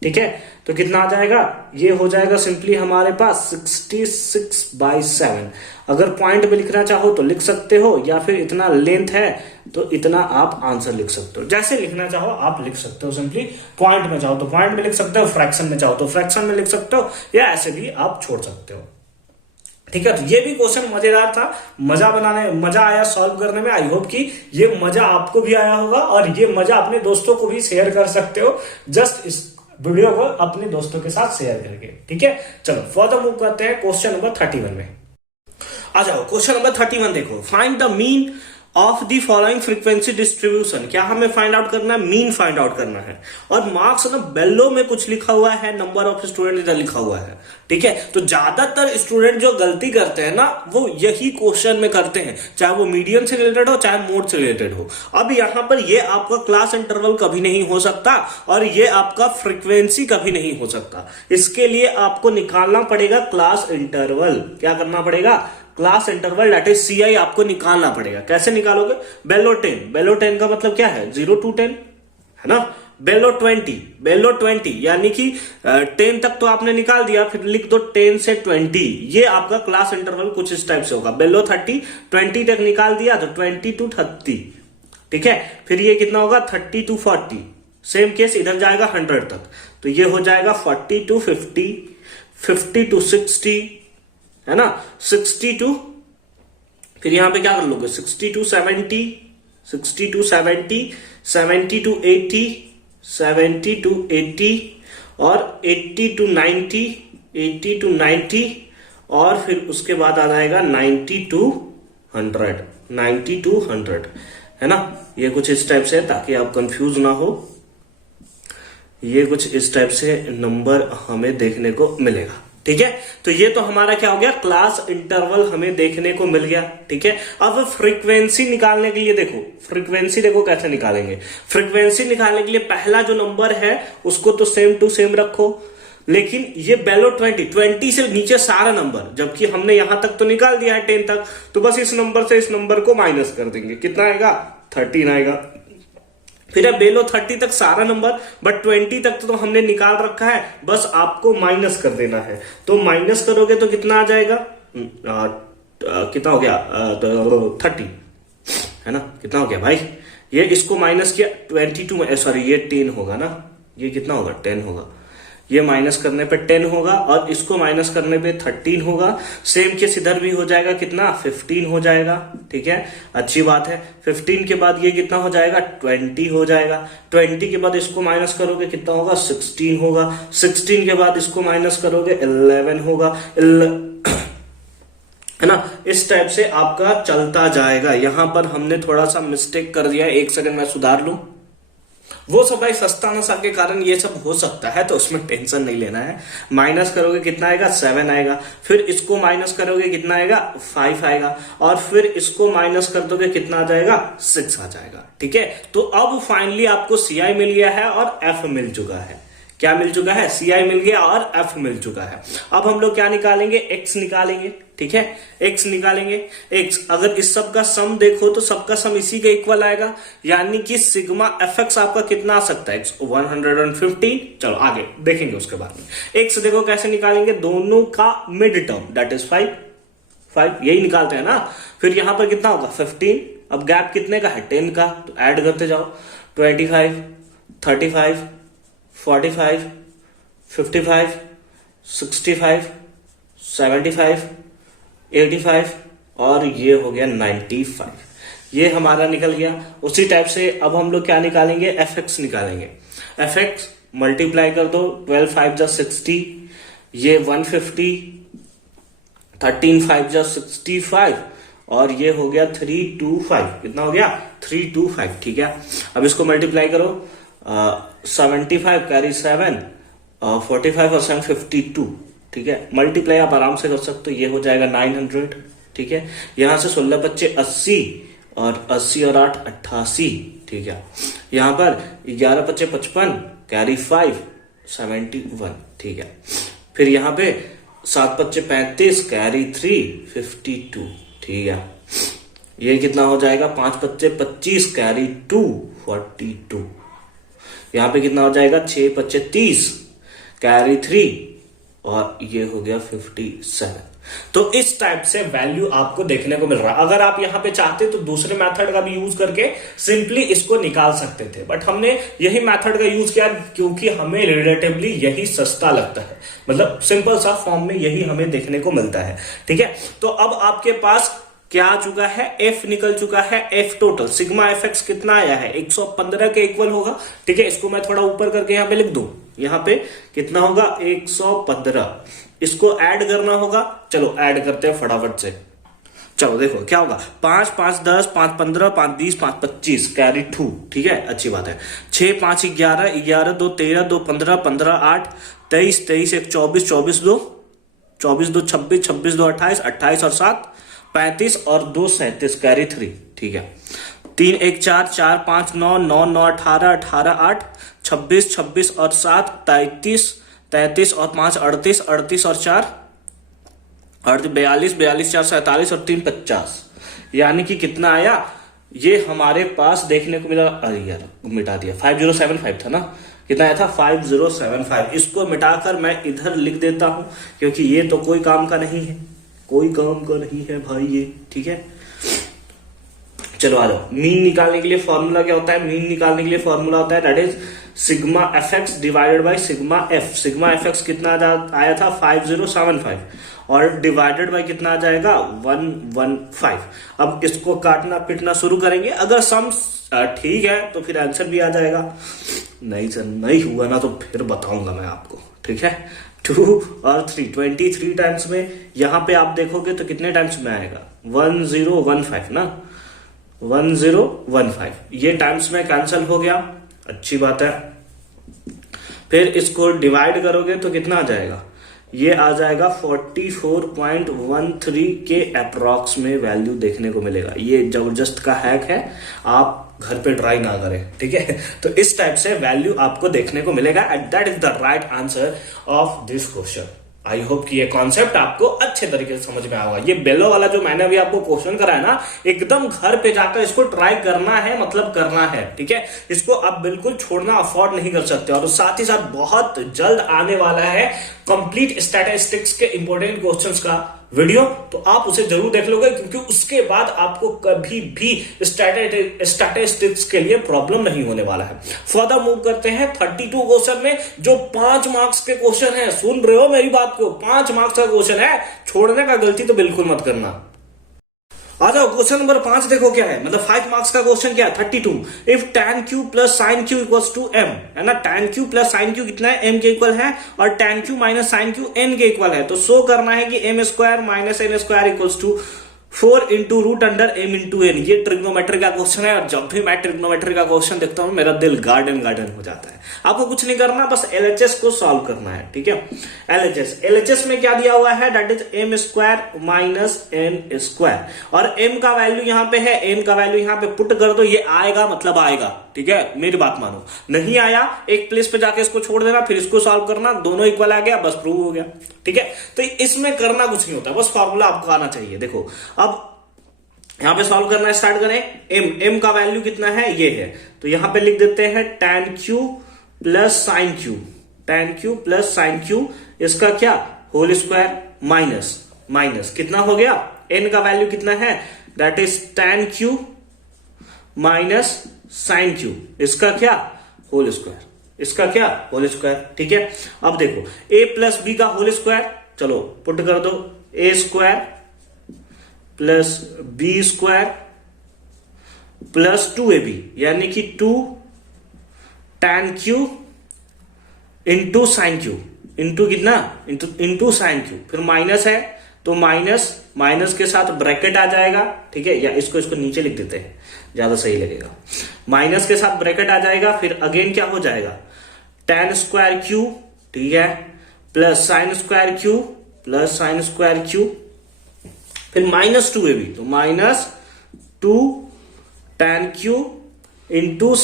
ठीक है। तो कितना आ जाएगा, ये हो जाएगा सिंपली हमारे पास 66/7। अगर पॉइंट में लिखना चाहो तो लिख सकते हो, या फिर इतना लेंथ है तो इतना आप आंसर लिख सकते हो, जैसे लिखना चाहो आप लिख सकते हो। सिंपली पॉइंट में चाहो तो पॉइंट में लिख सकते हो, फ्रैक्शन में चाहो तो फ्रैक्शन में लिख सकते हो, या ऐसे भी आप छोड़ सकते हो, ठीक है। तो ये भी क्वेश्चन मजेदार था, मजा आया सॉल्व करने में। आई होप कि ये मजा आपको भी आया होगा और ये मजा अपने दोस्तों को भी शेयर कर सकते हो, जस्ट इस वीडियो को अपने दोस्तों के साथ शेयर करके, ठीक है। चलो फर्दर मूव करते हैं क्वेश्चन नंबर 31 में। आ जाओ क्वेश्चन नंबर 31 देखो। Find the mean of the following frequency distribution, क्या हमें फाइंड आउट करना है, मीन फाइंड आउट करना है। और मार्क्स ना बेलो में कुछ लिखा हुआ है, नंबर ऑफ स्टूडेंट इधर लिखा हुआ है, ठीक है। तो ज्यादातर स्टूडेंट जो गलती करते हैं ना वो यही क्वेश्चन में करते हैं, चाहे वो मीडियन से रिलेटेड हो चाहे मोड से रिलेटेड हो। अब यहां पर ये आपका क्लास इंटरवल कभी नहीं हो सकता और ये आपका फ्रीक्वेंसी कभी नहीं हो सकता। इसके लिए आपको निकालना पड़ेगा क्लास इंटरवल। क्या करना पड़ेगा, class interval that is CI आपको निकालना पड़ेगा। कैसे निकालोगे, बेलो 10, बेलो 10 का मतलब क्या है 0 to 10 है ना। बेलो 20, बेलो 20 यानी कि 10 तक तो आपने निकाल दिया, फिर लिख दो 10 से 20, ये आपका क्लास इंटरवल कुछ इस टाइप से होगा। बेलो 30, 20 तक निकाल दिया तो 20 to 30, ठीक है। फिर ये कितना होगा 30 to 40, सेम केस इधर जाएगा 100 तक, तो ये हो जाएगा 40 to 50, 50 to 60 है ना, 60 to, फिर यहां पे क्या कर लोगे 60 to 70, 60 to 70, 70 to 80, 70 to 80 और 80 to 90, 80 to 90 और फिर उसके बाद आ जाएगा 90 to 100, 90 to 100 है ना। ये कुछ इस टाइप से है ताकि आप कंफ्यूज ना हो, ये कुछ इस टाइप से नंबर हमें देखने को मिलेगा, ठीक है। तो ये तो हमारा क्या हो गया, क्लास इंटरवल हमें देखने को मिल गया, ठीक है। अब फ्रीक्वेंसी निकालने के लिए देखो, फ्रीक्वेंसी देखो कैसे निकालेंगे। फ्रीक्वेंसी निकालने के लिए पहला जो नंबर है उसको तो सेम टू सेम रखो, लेकिन ये बेलो 20 से नीचे सारा नंबर, जबकि हमने यहां तक तो निकाल दिया है 10 तक, तो बस इस नंबर से इस नंबर को माइनस कर देंगे, कितना आएगा 13 आएगा। फिर है बेलो 30 तक सारा नंबर, बट 20 तक तो हमने निकाल रखा है, बस आपको माइनस कर देना है। तो माइनस करोगे तो कितना आ जाएगा, कितना हो गया 30 है ना, कितना हो गया भाई, ये इसको माइनस किया 22, सॉरी ये 10 होगा ना, ये कितना होगा 10 होगा, ये माइनस करने पे 10 होगा और इसको माइनस करने पे 13 होगा। सेम केस इधर भी हो जाएगा, कितना 15 हो जाएगा, ठीक है, अच्छी बात है। 15 के बाद ये कितना हो जाएगा 20 हो जाएगा। 20 के बाद इसको माइनस करोगे कितना होगा 16 होगा। 16 के बाद इसको माइनस करोगे 11 होगा, है ना। इस टाइप से आपका चलता जाएगा। यहां पर हमने थोड़ा सा मिस्टेक कर दिया, एक सेकंड मैं सुधार लूं। वो सब भाई सस्ता नशा के कारण ये सब हो सकता है, तो उसमें टेंशन नहीं लेना है। माइनस करोगे कितना आएगा 7 आएगा, फिर इसको माइनस करोगे कितना आएगा 5 आएगा, और फिर इसको माइनस कर दोगे कितना आ जाएगा 6 आ जाएगा, ठीक है। तो अब फाइनली आपको CI मिल गया है और F मिल चुका है। क्या मिल चुका है, CI मिल गया और F मिल चुका है। अब हम लोग क्या निकालेंगे, X निकालेंगे, ठीक है। X निकालेंगे, X अगर इस सब का सम देखो तो सबका सम इसी के इक्वल आएगा, यानी कि सिग्मा FX आपका कितना आ सकता है 150। चलो आगे देखेंगे उसके बाद में। X देखो कैसे निकालेंगे, दोनों का मिड टर्म दैट इज 5 यही निकालते हैं ना। फिर यहां पर कितना होगा 15, अब गैप कितने का है 10 का, तो ऐड करते जाओ 25, 35, 45, 55, 65, 75, 85 और ये हो गया 95, ये हमारा निकल गया। उसी टाइप से अब हम लोग क्या निकालेंगे, FX निकालेंगे। FX मल्टीप्लाई कर दो, 12 5 जा 60, ये 150, 13 5 जा 65 और ये हो गया 325, कितना हो गया 325, ठीक है। अब इसको मल्टीप्लाई करो, 75 कैरी 7, 45 और 7 52, ठीक है। मल्टीप्लाई आप आराम से कर सकते हो, ये हो जाएगा 900, ठीक है। यहां से 16 बच्चे 80 और 80 और 8 88, ठीक है। यहां पर 11 बच्चे 55 कैरी 5 71, ठीक है। फिर यहां पे 7 बच्चे 35 कैरी 3 52, ठीक है। ये कितना हो जाएगा 5 बच्चे 25 कैरी 2 42, यहां पे कितना हो जाएगा 6 बच्चे 30 कैरी 3 और ये हो गया 57। तो इस टाइप से वैल्यू आपको देखने को मिल रहा है। अगर आप यहां पे चाहते तो दूसरे मेथड का भी यूज करके सिंपली इसको निकाल सकते थे, बट हमने यही मेथड का यूज किया क्योंकि हमें रिलेटिवली यही सस्ता लगता है, मतलब सिंपल सा फॉर्म में यही हमें देखने को मिलता है, ठीक है। तो अब आपके पास क्या आ चुका है, F निकल चुका है। F टोटल सिग्मा FX कितना आया है 115 के इक्वल होगा, ठीक है। इसको मैं थोड़ा ऊपर करके यहां पे लिख दूं, यहां पे कितना होगा 115, इसको ऐड करना होगा। चलो ऐड करते हैं फटाफट से। चलो देखो क्या होगा, 5 5 10 5 15 5 20 5 25 कैरी 2, ठीक है, अच्छी बात है। 6 5 11 11 2 13 2 15 15 8 23 23 1 24 24 2 24 2 26 26 2 28 28 और 7 35 और 2 37 कैरी 3, ठीक है। 3 1 4 4 5 9 9 9 18 18 8 26 26 और 7 33 33 और 5 38 38 और 4 42 42 4 47 और 3 50, यानी कि कितना आया ये हमारे पास देखने को मिला। अरे यार मिटा दिया, 5075 था ना, कितना आया था 5075। इसको मिटाकर मैं इधर लिख देता हूं क्योंकि ये तो कोई काम का नहीं है, कोई काम का नहीं है भाई ये, ठीक है। चलो आ जाओ, मीन निकालने के लिए फॉर्मूला क्या होता है, मीन निकालने के लिए फॉर्मूला होता है that is sigma F x divided by sigma F. Sigma F x कितना आया था 5075 और डिवाइडेड बाई कितना आ जाएगा 115। अब इसको काटना पिटना शुरू करेंगे, अगर सम ठीक है तो फिर आंसर भी आ जाएगा, नहीं सर नहीं हुआ ना तो फिर बताऊंगा मैं आपको, ठीक है। 2 और 3 23 टाइम्स में, यहां पे आप देखोगे तो कितने टाइम्स में आएगा 1015 ना, 1015 ये टाइम्स में कैंसिल हो गया, अच्छी बात है। फिर इसको डिवाइड करोगे तो कितना आ जाएगा, ये आ जाएगा 44.13 के अप्रॉक्स में वैल्यू देखने को मिलेगा। ये जबरदस्त का हैक है, आप घर पे ट्राई ना करें, ठीक है। तो इस टाइप से वैल्यू आपको देखने को मिलेगा and that is the right answer of this question. I hope कि ये कॉन्सेप्ट आपको अच्छे तरीके से समझ में आएगा। ये बेलो वाला जो मैंने अभी आपको क्वेश्चन कराया ना, एकदम घर पे जाकर इसको ट्राई करना है, मतलब करना है, ठीक है। इसको आप बिल्कुल छोड़ना अफोर्ड नहीं कर सकते। और साथ ही साथ बहुत जल्द आने वाला है कंप्लीट स्टैटिस्टिक्स के इंपॉर्टेंट क्वेश्चंस का वीडियो, तो आप उसे जरूर देख लोगे क्योंकि उसके बाद आपको कभी भी स्टैटिस्टिक्स के लिए प्रॉब्लम नहीं होने वाला है। फर्दर मूव करते हैं 32 क्वेश्चन में, जो 5 मार्क्स के क्वेश्चन है। सुन रहे हो मेरी बात को, 5 मार्क्स का क्वेश्चन है, छोड़ने का गलती तो बिल्कुल मत करना। आ जाओ क्वेश्चन नंबर 5 देखो क्या है, मतलब 5 मार्क्स का क्वेश्चन क्या है 32। If tan q plus sine q equals to m, है ना, tan q plus sine q कितना है m के इक्वल है, और tan q minus sine q n के इक्वल है। तो शो करना है कि m square minus n square equals to 4 into root under m into n. ये ट्रिग्नोमेट्री का क्वेश्चन है, और जब भी मैं ट्रिग्नोमेट्री का क्वेश्चन देखता हूं मेरा दिल गार्डन हो जाता है। आपको कुछ नहीं करना, बस एलएचएस को सॉल्व करना है, ठीक है। एलएचएस में क्या दिया हुआ है, that is m square minus n square, और m का वैल्यू यहां पे है, m का वैल्यू यहां पे पुट कर दो, ये आएगा मतलब आएगा, ठीक है। मेरी बात मानो, नहीं आया एक प्लेस पे जाके इसको छोड़ देना, फिर इसको सॉल्व करना, दोनों इक्वल आ गया, बस प्रूव हो गया, ठीक है। तो इसमें करना कुछ नहीं होता, बस फॉर्मूला आपको आना चाहिए। देखो अब यहां पे सॉल्व करना स्टार्ट करें। m का वैल्यू कितना है, ये है, तो यहां पे लिख देते हैं tan q plus sine q, tan q plus sine q, इसका क्या होल स्क्वायर माइनस कितना हो गया, n का वैल्यू कितना है, that is tan q minus sine q, इसका क्या होल स्क्वायर, इसका क्या होल स्क्वायर, ठीक है। अब देखो a प्लस बी का होल स्क्वायर, चलो पुट कर दो, a square plus b square plus 2ab, यानी कि 2 tan q into sine q, into कितना इंटू साइन q, फिर माइनस है तो माइनस के साथ ब्रैकेट आ जाएगा, ठीक है, या इसको नीचे लिख देते हैं ज्यादा सही लगेगा। माइनस के साथ ब्रैकेट आ जाएगा, फिर अगेन क्या हो जाएगा tan स्क्वायर q, ठीक है, plus sine square q plus sine square q, फिर माइनस 2ab, तो minus 2 tan q into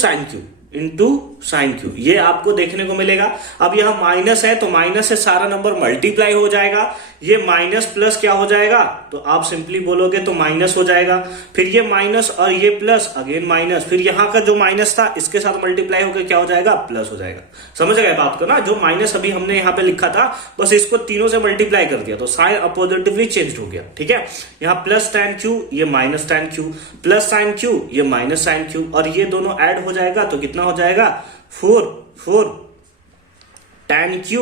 sine q, ये आपको देखने को मिलेगा। अब यहां माइनस है तो माइनस से सारा नंबर मल्टीप्लाई हो जाएगा, ये माइनस प्लस क्या हो जाएगा, तो आप सिंपली बोलोगे तो माइनस हो जाएगा, फिर ये माइनस और ये प्लस अगेन माइनस, फिर यहां का जो माइनस था इसके साथ मल्टीप्लाई होकर क्या हो जाएगा, प्लस हो जाएगा। समझ गए बात को ना, जो माइनस अभी हमने यहां पे लिखा था बस इसको तीनों से मल्टीप्लाई कर दिया तो साइन पॉजिटिवली चेंज हो गया, ठीक है। यहाँ प्लस tan q, ये minus tan q, plus sine q, ये माइनस साइन q, और ये दोनों ऐड हो जाएगा तो कितना हो जाएगा 4 tan q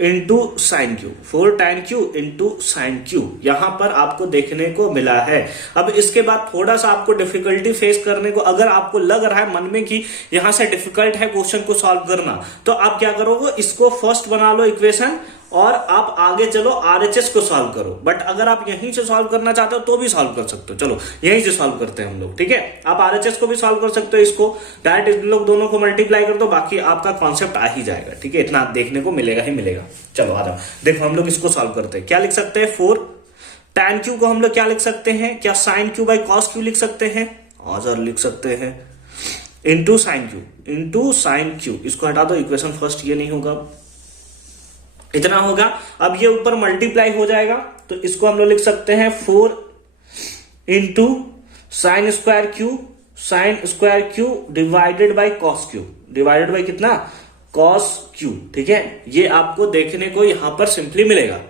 into sine q, 4 tan q into sine q, यहां पर आपको देखने को मिला है। अब इसके बाद थोड़ा सा आपको डिफिकल्टी फेस करने को, अगर आपको लग रहा है मन में कि यहां से डिफिकल्ट है क्वेश्चन को सॉल्व करना, तो आप क्या करोगे, इसको फर्स्ट बना लो इक्वेशन और आप आगे चलो आरएचएस को सॉल्व करो। बट अगर आप यहीं से सॉल्व करना चाहते हो तो भी सॉल्व कर सकते हो। चलो यहीं से सॉल्व करते हैं हम लोग, ठीक है। आप आरएचएस को भी सॉल्व कर सकते हो, इसको डायरेक्ट इन लोग दोनों को मल्टीप्लाई कर दो, बाकी आपका कॉन्सेप्ट आ ही जाएगा, ठीक है। इतना देखने को मिलेगा ही मिलेगा। चलो आ जाओ, देखो हम लोग इसको सॉल्व करते हैं। क्या लिख सकते हैं 4 tan क्यू को हम लोग क्या लिख सकते हैं, क्या sine q by cos q लिख सकते हैं, सर लिख सकते हैं, इंटू साइन क्यू। इसको हटा दो, इक्वेशन फर्स्ट ये नहीं होगा, इतना होगा। अब ये ऊपर मल्टीप्लाई हो जाएगा तो इसको हम लोग लिख सकते हैं 4 into sine square q divided by cos Q, divided by कितना, कॉस क्यू, ठीक है। ये आपको देखने को यहां पर सिंपली मिलेगा।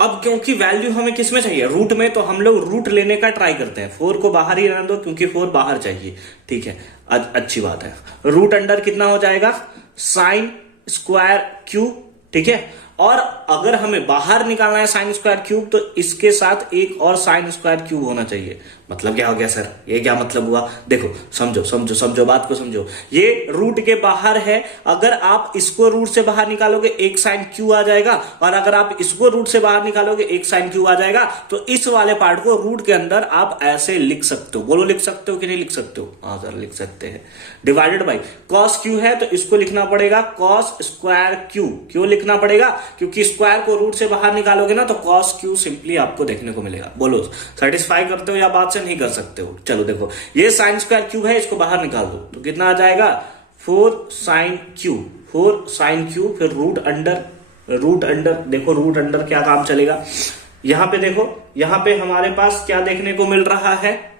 अब क्योंकि वैल्यू हमें किस में चाहिए, रूट में, तो हम लोग रूट लेने का ट्राई करते हैं। 4 को बाहर ही रहने दो क्योंकि 4 बाहर चाहिए, ठीक है। अच्छी बात है। रूट अंडर कितना हो जाएगा, साइन स्क्वायर क्यूब, ठीक है। और अगर हमें बाहर निकालना है साइन स्क्वायर क्यूब तो इसके साथ एक और साइन स्क्वायर क्यूब होना चाहिए। मतलब क्या हो गया सर, ये क्या मतलब हुआ, देखो समझो बात को समझो। ये रूट के बाहर है, अगर आप इसको रूट से बाहर निकालोगे एक साइन क्यू आ जाएगा, और अगर आप इसको रूट से बाहर निकालोगे एक साइन क्यू आ जाएगा। तो इस वाले पार्ट को रूट के अंदर आप ऐसे लिख सकते हो। बोलो लिख सकते हो कि नहीं लिख सकते हो, हाँ सर लिख सकते हैं। डिवाइडेड बाई कॉस क्यू है तो इसको लिखना पड़ेगा कॉस स्क्वायर क्यू। क्यों लिखना पड़ेगा, क्योंकि स्क्वायर को रूट से बाहर निकालोगे ना तो कॉस क्यू सिंपली आपको देखने को मिलेगा। बोलो सेटिस्फाई करते हो या बात से नहीं कर सकते हो। चलो देखो, ये साइन स्क्वायर क्यूब है, इसको बाहर निकाल दो तो कितना आ जाएगा 4 साइन क्यू, फिर रूट अंडर, देखो रूट अंडर क्या काम चलेगा। यहां पे देखो, यहां पे हमारे पास क्या देखने को मिल रहा है,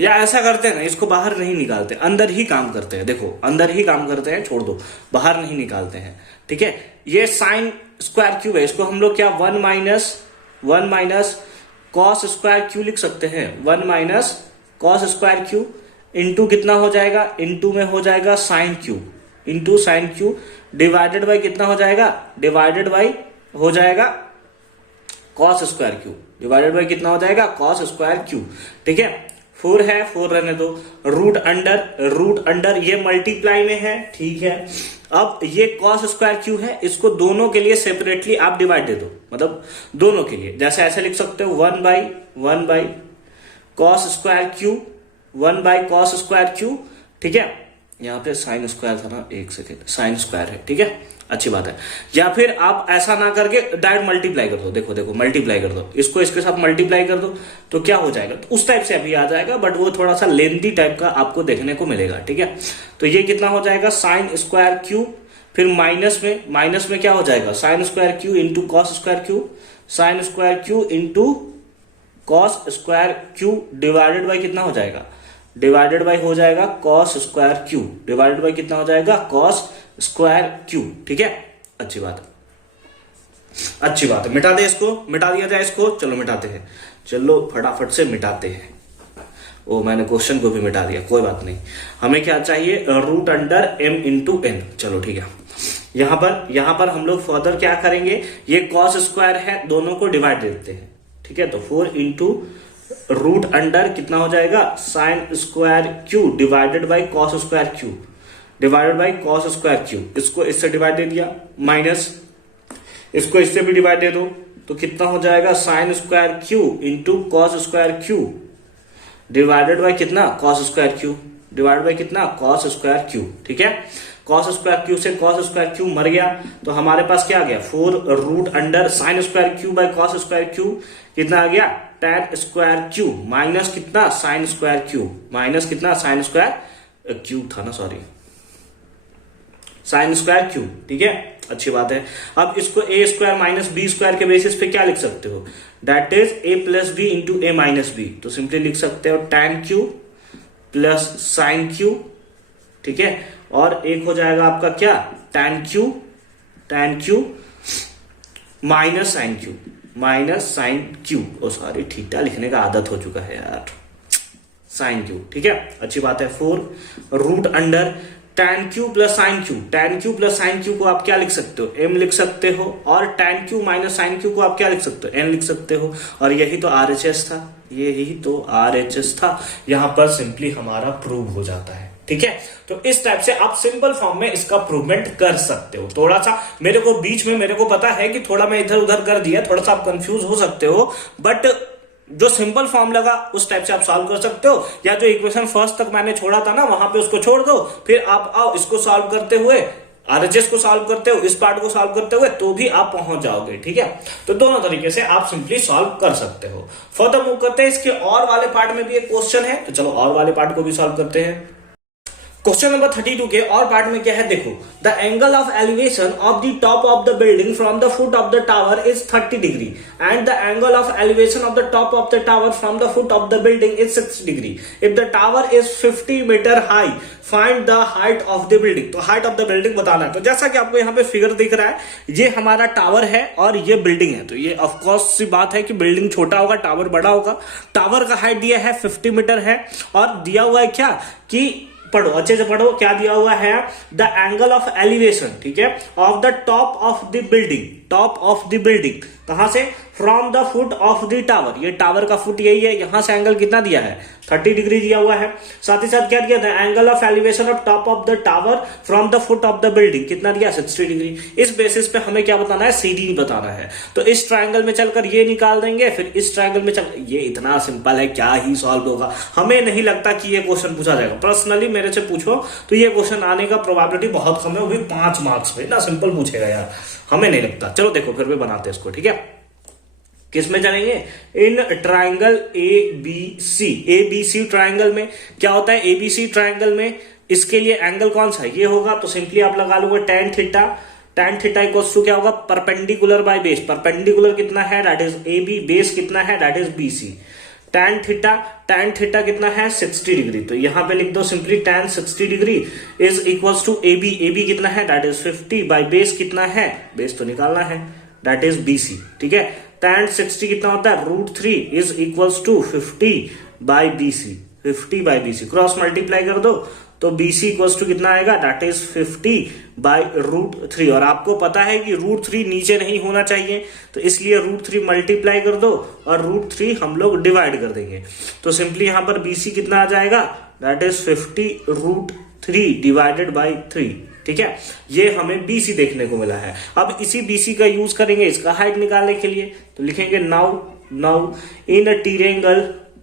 या ऐसा करते हैं ना, इसको बाहर नहीं निकालते, अंदर ही काम करते हैं। देखो अंदर ही काम करते हैं, छोड़ दो, बाहर नहीं निकालते हैं, ठीक है। ये साइन स्क्वायर क्यूब है, इसको हम लोग क्या 1 माइनस कॉस स्क्वायर क्यू लिख सकते हैं। 1 minus cos square q into कितना हो जाएगा, इंटू में हो जाएगा साइन क्यू, डिवाइडेड बाई कितना हो जाएगा, डिवाइडेड बाई हो जाएगा cos square q, divided by कितना हो जाएगा, कॉस स्क्वायर क्यू, ठीक है। 4 है, 4 रहने दो। रूट अंडर ये मल्टीप्लाई में है, ठीक है। अब ये कॉस स्क्वायर क्यू है, इसको दोनों के लिए सेपरेटली आप डिवाइड दे दो, मतलब दोनों के लिए, जैसे ऐसे लिख सकते हो 1 बाई कॉस स्क्वायर क्यू, ठीक है। यहाँ पे साइन स्क्वायर था ना, एक सेकेंड, साइन स्क्वायर है, ठीक है, अच्छी बात है। या फिर आप ऐसा ना करके डायरेक्ट मल्टीप्लाई कर दो, देखो मल्टीप्लाई कर दो, इसको इसके साथ मल्टीप्लाई कर दो तो क्या हो जाएगा, तो उस टाइप से अभी आ जाएगा, बट वो थोड़ा सा लेंथी टाइप का आपको देखने को मिलेगा, ठीक है। तो ये कितना हो जाएगा साइन स्क्वायर क्यू, फिर माइनस में क्या हो जाएगा, sine square q into cos square Q, sign square q into cos square q, divided by कितना हो जाएगा, डिवाइडेड बाई हो जाएगा cos square q, divided by कितना हो जाएगा, कॉस स्क्वायर क्यू, ठीक है। अच्छी बात है, मिटा दिया जाए इसको। चलो मिटाते हैं, चलो फटाफट से मिटाते हैं। ओ मैंने क्वेश्चन को भी मिटा दिया, कोई बात नहीं। हमें क्या चाहिए, root under m into n। चलो ठीक है, यहां पर हम लोग फर्दर क्या करेंगे, ये कॉस स्क्वायर है, दोनों को डिवाइड देते हैं, ठीक है। तो 4 इंटू रूट अंडर कितना हो जाएगा, sine square q divided by cos square q, divided by cos square Q. इसको इससे डिवाइड दे दिया, माइनस इसको इससे भी डिवाइड दे दो तो कितना हो जाएगा, sine square q into cos square q, divided by कितना, cos square q, divided by कितना, कॉस स्क्वायर क्यू, ठीक है। कॉस स्क्वायर क्यू से कॉस स्क्वायर क्यू मर गया तो हमारे पास क्या आ गया, 4 root under sine square q by cos square q, कितना आ गया, tan स्क्वायर क्यू, माइनस कितना, साइन स्क्वायर क्यू, माइनस कितना, साइन स्क्वायर क्यू था ना, सॉरी, साइन स्क्वायर क्यू, ठीक है। अच्छी बात है। अब इसको a square minus b square के बेसिस पे क्या लिख सकते हो, that is a plus b into a minus b. तो सिंपली लिख सकते हो tan q plus sine q, ठीक है। और एक हो जाएगा आपका क्या, tan q minus sine q, oh sorry theta लिखने का आदत हो चुका है यार, साइन क्यू, ठीक है। अच्छी बात है। 4 root under tan q plus sine q, tan q plus sine q को आप क्या लिख सकते हो, m लिख सकते हो, और tan q minus sine q को आप क्या लिख सकते हो, n लिख सकते हो। और यही तो RHS था, यही तो RHS था। यहां पर सिंपली हमारा प्रूव हो जाता है, ठीक है। तो इस टाइप से आप सिंपल फॉर्म में इसका प्रूवमेंट कर सकते हो। थोड़ा सा मेरे को बीच में मेरे को पता है कि थोड़ा मैं इधर उधर कर दिया, थोड़ा सा आप कंफ्यूज हो सकते हो, बट जो सिंपल फॉर्म लगा उस टाइप से आप सॉल्व कर सकते हो। या जो इक्वेशन फर्स्ट तक मैंने छोड़ा था ना, वहां पे उसको छोड़ दो, फिर आप आओ इसको सॉल्व करते हुए, आरएचएस को सॉल्व करते हो, इस पार्ट को सॉल्व करते हुए, तो भी आप पहुंच जाओगे। ठीक है, तो दोनों तरीके से आप सिंपली सॉल्व कर सकते हो। फर्दर मूव करते हैं, इसके और वाले पार्ट में भी एक क्वेश्चन है, तो चलो और वाले पार्ट को भी सॉल्व करते हैं। क्वेश्चन नंबर 32 के और पार्ट में क्या है, देखो, the angle of elevation of the top of the building from the foot of the tower is 30 degree and the angle of elevation of the top of the tower from the foot of the building is 60 degree. If the tower is 50 metre high, find the height of the building. तो height of the building बताना है। तो जैसा कि आपको यहाँ पे figure दिख रहा है, ये हमारा टावर है और ये बिल्डिंग है। तो ये ऑफकोर्स सी बात है कि बिल्डिंग छोटा होगा, टावर बड़ा होगा। टावर का हाइट दिया है 50 मीटर है, और दिया हुआ है क्या कि, पढ़ो अच्छे से पढ़ो, क्या दिया हुआ है, द एंगल ऑफ एलिवेशन, ठीक है, of the top of the building, top of the building, कहां से, from the foot of the tower, ये टावर का फुट यही है, यहां से एंगल कितना दिया है, 30 डिग्री दिया हुआ है। साथ ही साथ क्या दिया, the angle of elevation of top of the tower from the foot of the building, कितना दिया, 60 डिग्री। इस बेसिस पे हमें क्या बताना है, सीडी बताना है। तो इस ट्रायंगल में चलकर ये निकाल देंगे, फिर इस ट्रायंगल में चल, ये इतना सिंपल है, क्या ही सॉल्व होगा। हमें नहीं लगता कि ये क्वेश्चन पूछा जाएगा। पर्सनली मेरे से पूछो तो ये क्वेश्चन आने का प्रोबेबिलिटी बहुत कम है, वो भी 5 मार्क्स में। इतना सिंपल पूछेगा यार, हमें नहीं लगता। चलो देखो फिर भी बनाते हैं इसको, ठीक है। किस में चलेंगे, in triangle ABC. ABC triangle में क्या होता है, एबीसी ट्राइंगल में इसके लिए एंगल कौन सा ये होगा, तो सिंपली आप लगा लोगे tan theta. tan theta equals to क्या होगा, परपेंडिकुलर बाय बेस। परपेंडिकुलर कितना है, दैट इज AB, बेस कितना है, that is BC। tan theta कितना है, 60 डिग्री। तो यहां पे लिख दो simply tan 60 degree is equals to AB। AB कितना है, दैट इज 50 बाय बेस कितना है, बेस तो निकालना है, दैट इज BC। ठीक है, tan 60 कितना होता है, √3 is equals to 50 by BC। 50 by BC cross multiply कर दो तो BC इक्वल्स टू कितना आएगा, दैट इज 50 बाय √3। और आपको पता है कि √3 नीचे नहीं होना चाहिए, तो इसलिए √3 मल्टीप्लाई कर दो और √3 हम लोग डिवाइड कर देंगे। तो सिंपली यहां पर BC कितना आ जाएगा, दैट इज 50 √3 डिवाइडेड बाय 3। ठीक है, ये हमें BC देखने को मिला है। अब इसी BC का यूज करेंगे इसका हाइट निकालने के लिए। तो लिखेंगे नाउ इन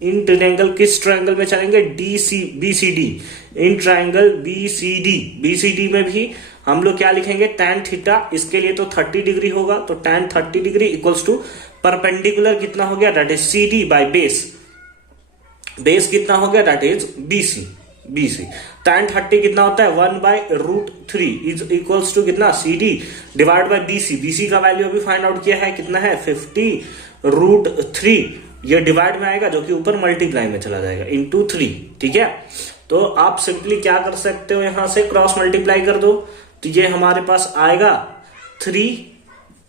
इन ट्रायंगल किस ट्रायंगल में चलेंगे, BCD। इन ट्रायंगल BCD में भी हम लोग क्या लिखेंगे, tan थीटा, इसके लिए तो 30 डिग्री होगा, तो tan 30 degree equals to perpendicular कितना हो गया, that is CD by base कितना हो गया, दैट इज BC। tan 30 कितना होता है, 1 बाय √3 इज इक्वल्स टू कितना, CD डिवाइड बाय BC का वैल्यू अभी फाइंड आउट किया है, कितना है, 50 √3। ये डिवाइड में आएगा जो कि ऊपर मल्टीप्लाई में चला जाएगा, इंटू 3। ठीक है, तो आप सिंपली क्या कर सकते हो, यहां से क्रॉस मल्टीप्लाई कर दो, तो ये हमारे पास आएगा 3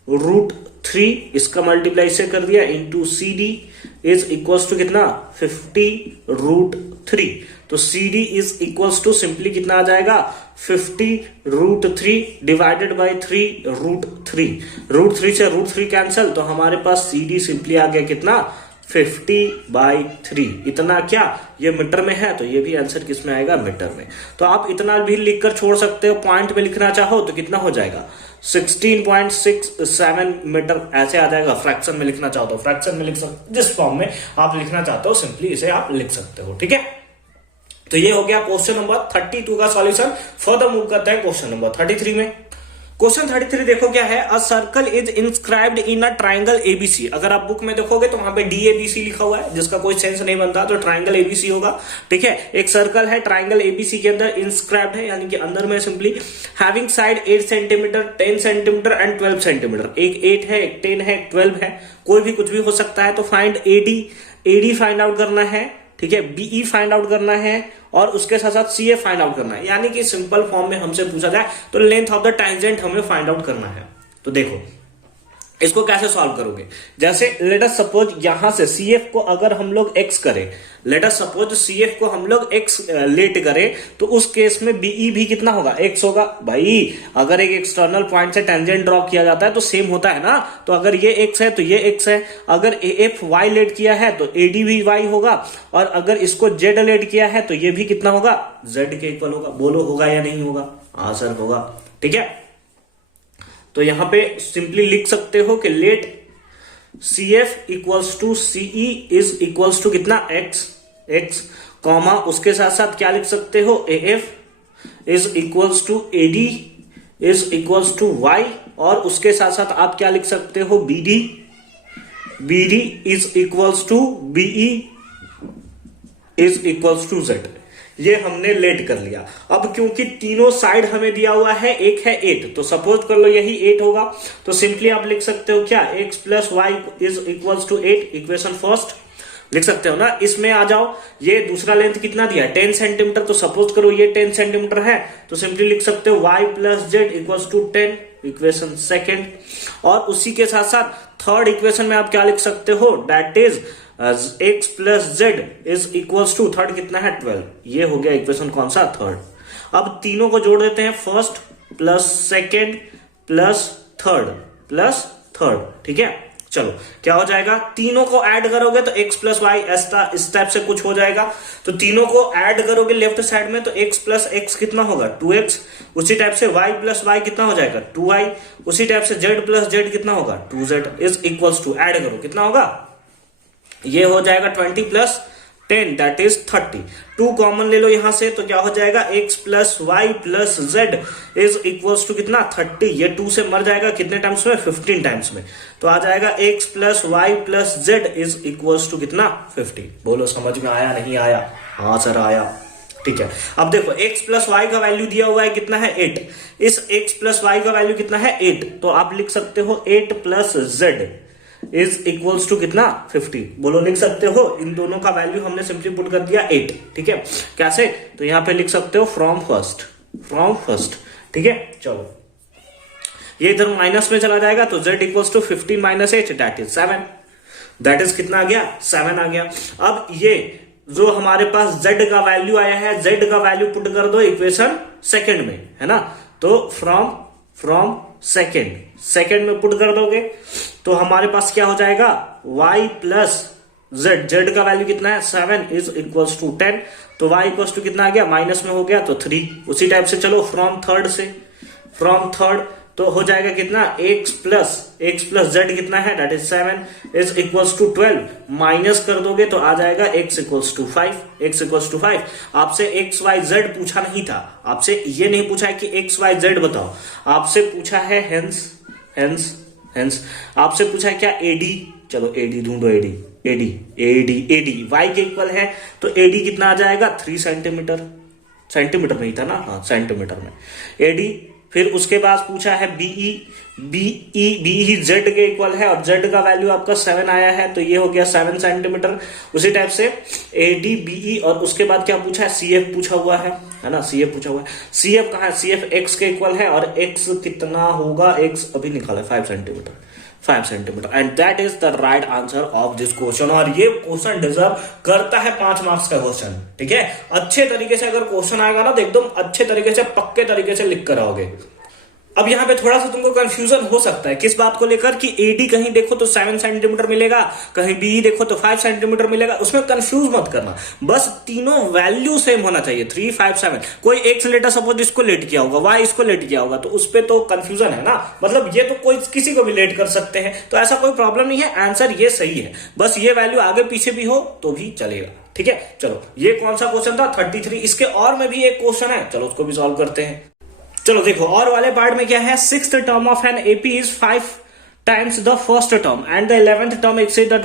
√3, इसका मल्टीप्लाई से कर दिया, into CD is equals to कितना, 50 √3। तो CD is equals to simply कितना आ जाएगा, 50 √3 डिवाइडेड बाय 3 √3। √3 से √3 कैंसिल, तो हमारे पास CD सिंपली आ गया कितना, 50/3। इतना क्या, ये मीटर में है, तो ये भी आंसर किस में आएगा, मीटर में। तो आप इतना भी लिखकर छोड़ सकते हो, पॉइंट में लिखना चाहो तो कितना हो जाएगा, 16.67 मीटर ऐसे आ जाएगा। फ्रैक्शन में लिखना चाहो तो फ्रैक्शन में लिख सकते, जिस फॉर्म में आप लिखना चाहते हो सिंपली इसे आप लिख सकते हो। ठीक है, तो ये हो गया क्वेश्चन नंबर 32 का सॉल्यूशन। फर्दर मूव करते हैं क्वेश्चन नंबर 33 में। क्वेश्चन 33 देखो क्या है, a circle is inscribed in a triangle ABC। अगर आप बुक में देखोगे तो वहां पे DABC लिखा हुआ है, जिसका कोई सेंस नहीं बनता, तो ट्राइंगल ABC होगा। ठीक है, एक सर्कल है ट्राइंगल ABC के अंदर इंस्क्राइब्ड है, यानी कि अंदर में simply having side 8 centimetre, 10 centimetre and 12 centimetre. एक 8 है, एक 10 है, एक 12 है, कोई भी कुछ भी हो सकता है। तो फाइंड AD फाइंड आउट करना है, ठीक है, BE फाइंड आउट करना है, और उसके साथ साथ CA फाइंड आउट करना है। यानी कि सिंपल फॉर्म में हमसे पूछा जाए तो लेंथ ऑफ द टैंजेंट हमें फाइंड आउट करना है। तो देखो इसको कैसे सॉल्व करोगे? जैसे लेट अस सपोज यहां से CF को अगर हम लोग x करें, लेट अस सपोज CF को हम लोग x लेट करें, तो उस केस में BE भी कितना होगा? x होगा। भाई अगर एक एक्सटर्नल पॉइंट से टेंजेंट ड्रॉ किया जाता है तो सेम होता है ना, तो अगर ये x है तो ये x है। अगर AF y लेट किया है तो AD भी y होगा, और अगर इसको Z लेट किया है तो ये भी कितना होगा? Z के इक्वल होगा। बोलो होगा या नहीं होगा? हाँ सर होगा। ठीक है, तो यहां पे सिंपली लिख सकते हो कि let CF equals to CE is equals to कितना? x कॉमा उसके साथ साथ क्या लिख सकते हो? AF is equals to AD is equals to y, और उसके साथ साथ आप क्या लिख सकते हो? BD is equals to BE is equals to Z। ये हमने लेट कर लिया। अब क्योंकि तीनों साइड हमें दिया हुआ है, एक है 8, तो सपोज कर लो यही 8 होगा, तो सिंपली आप लिख सकते हो क्या? x plus y is equals to 8, equation first लिख सकते हो ना। इसमें आ जाओ, ये दूसरा लेंथ कितना दिया? 10 सेंटीमीटर, तो सपोज करो ये 10 सेंटीमीटर है, तो सिंपली लिख सकते हो y plus z equals to 10, equation second. और उसी के साथ साथ थर्ड इक्वेशन में आप क्या लिख सकते हो? That is x plus z is equals to, third कितना है? 12। ये हो गया इक्वेशन कौन सा? थर्ड। अब तीनों को जोड़ देते हैं, first plus second plus third. ठीक है, चलो क्या हो जाएगा? तीनों को ऐड करोगे तो x प्लस वाई इस टाइप से कुछ हो जाएगा। तो तीनों को ऐड करोगे लेफ्ट साइड में, तो x प्लस x कितना होगा? 2x। उसी टाइप से y प्लस वाई कितना हो जाएगा? 2y। उसी टाइप से z प्लस जेड कितना होगा? 2z is equals to, add करो कितना होगा? ये हो जाएगा 20 प्लस 10 दैट इज 30। 2 कॉमन ले लो यहां से, तो क्या हो जाएगा? x plus y plus z is equals to कितना? 30। ये 2 से मर जाएगा कितने टाइम्स में? 15 टाइम्स में। तो आ जाएगा x plus y plus z is equals to कितना? 50। बोलो समझ में आया नहीं आया? हाँ सर आया। ठीक है, अब देखो x प्लस वाई का वैल्यू दिया हुआ है कितना है? 8। इस x प्लस वाई का वैल्यू कितना है? 8। तो आप लिख सकते हो 8 plus z is equals to कितना? 50। बोलो लिख सकते हो, इन दोनों का वैल्यू हमने सिंपली पुट कर दिया 8। ठीक है, कैसे? तो यहां पे लिख सकते हो फ्रॉम फर्स्ट। ठीक है, चलो ये इधर माइनस में चला जाएगा, तो z equals to 15 minus 8 that is 7। That is कितना आ गया? 7 आ गया। अब ये जो हमारे पास z का वैल्यू आया है, z का वैल्यू पुट कर दो इक्वेशन सेकेंड में, है ना। तो फ्रॉम सेकेंड में पुट कर दोगे तो हमारे पास क्या हो जाएगा? y प्लस z का वैल्यू कितना है? 7 इज इक्वल्स टू 10। तो y इक्वल्स टू कितना आ गया? माइनस में हो गया तो 3। उसी टाइप से चलो फ्रॉम थर्ड तो हो जाएगा कितना? x प्लस z कितना है? That is 7 is equals to 12। Minus कर दोगे तो आ जाएगा x इक्वल्स टू 5। आपसे x y z पूछा नहीं था, आपसे ये नहीं पूछा है कि x y z बताओ, आपसे पूछा है हेंस आपसे पूछा है क्या? AD। चलो AD ढूंढो, AD y के इक्वल है, तो AD कितना आ जाएगा? 3 सेंटीमीटर नहीं था ना? हाँ सेंटीमीटर में AD। फिर उसके बाद पूछा है BE z के इक्वल है, और z का वैल्यू आपका 7 आया है, तो ये हो गया 7 सेंटीमीटर। उसी टाइप से AD BE, और उसके बाद क्या पूछा है? CF पूछा हुआ है ना? CF पूछा हुआ है। CF कहाँ है? CF x के इक्वल है, और x कितना होगा? x अभी निकाला 5 centimetre and that is the right answer of this question. और ये क्वेश्चन डिजर्व करता है 5 मार्क्स का क्वेश्चन। ठीक है, अच्छे तरीके से अगर क्वेश्चन आएगा ना, तो एकदम अच्छे तरीके से पक्के तरीके से लिख कर आओगे। अब यहाँ पे थोड़ा सा तुमको कंफ्यूजन हो सकता है किस बात को लेकर कि AD कहीं देखो तो 7 सेंटीमीटर मिलेगा, कहीं BE देखो तो 5 सेंटीमीटर मिलेगा। उसमें कंफ्यूज मत करना, बस तीनों वैल्यू सेम होना चाहिए, 3 5 7। कोई एक लेटर सपोज इसको लेट किया होगा, Y इसको लेट किया होगा, तो उस पर तो कंफ्यूजन है ना। मतलब ये तो कोई किसी को भी लेट कर सकते हैं, तो ऐसा कोई प्रॉब्लम नहीं है। आंसर ये सही है, बस ये वैल्यू आगे पीछे भी हो तो भी चलेगा। ठीक है, चलो ये कौन सा क्वेश्चन था? 33। इसके और में भी एक क्वेश्चन है, चलो उसको भी सॉल्व करते हैं। चलो देखो, और वाले पार्ट में क्या है? 6th term of an AP is 5 times the first term and the 11th term exceed the.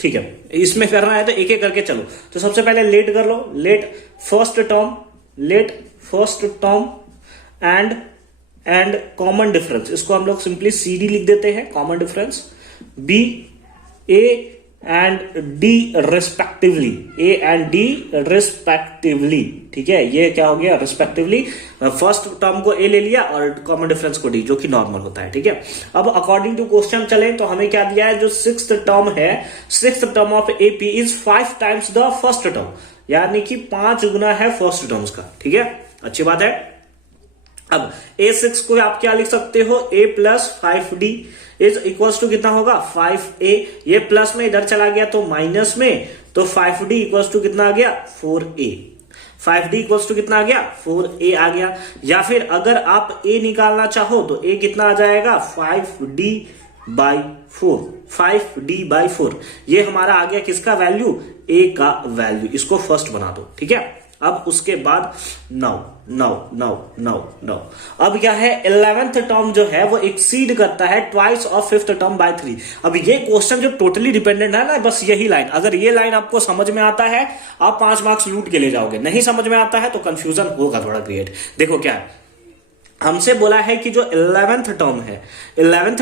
ठीक है, इसमें करना है तो एक एक करके चलो। तो सबसे पहले लेट कर लो, let first term and common difference, इसको हम लोग सिंपली CD लिख देते हैं, common difference BA and d respectively, a and d respectively, ठीक है, ये क्या हो गया रिस्पेक्टिवली, फर्स्ट टर्म को ए ले लिया और कॉमन डिफरेंस को डी, जो कि नॉर्मल होता है, ठीक है। अब अकॉर्डिंग टू क्वेश्चन चले तो हमें क्या दिया है, जो सिक्स्थ टर्म है, sixth term of AP is 5 times the first term, यानी कि 5 गुना है फर्स्ट टर्म्स का, ठीक है, अच्छी बात है। अब a6 को आप क्या लिख सकते हो, a plus 5d is equals to कितना होगा 5a, ये प्लस में इधर चला गया तो माइनस में, तो 5d इक्वल्स टू कितना आ गया 4a, 5d इक्वल्स टू कितना आ गया 4a आ गया। या फिर अगर आप a निकालना चाहो तो a कितना आ जाएगा 5d बाई 4, 5d बाई 4, ये हमारा आ गया किसका वैल्यू, a का वैल्यू, इसको फर्स्ट बना दो, ठीक है। अब उसके बाद नाउ अब क्या है, 11th टर्म जो है वो एक्सीड करता है twice of 5th term by 3। अब ये क्वेश्चन जो टोटली डिपेंडेंट है ना, बस यही लाइन, अगर ये लाइन आपको समझ में आता है आप 5 मार्क्स लूट के ले जाओगे, नहीं समझ में आता है तो कंफ्यूजन होगा थोड़ा क्रिएट। देखो क्या है, हमसे बोला है कि जो 11th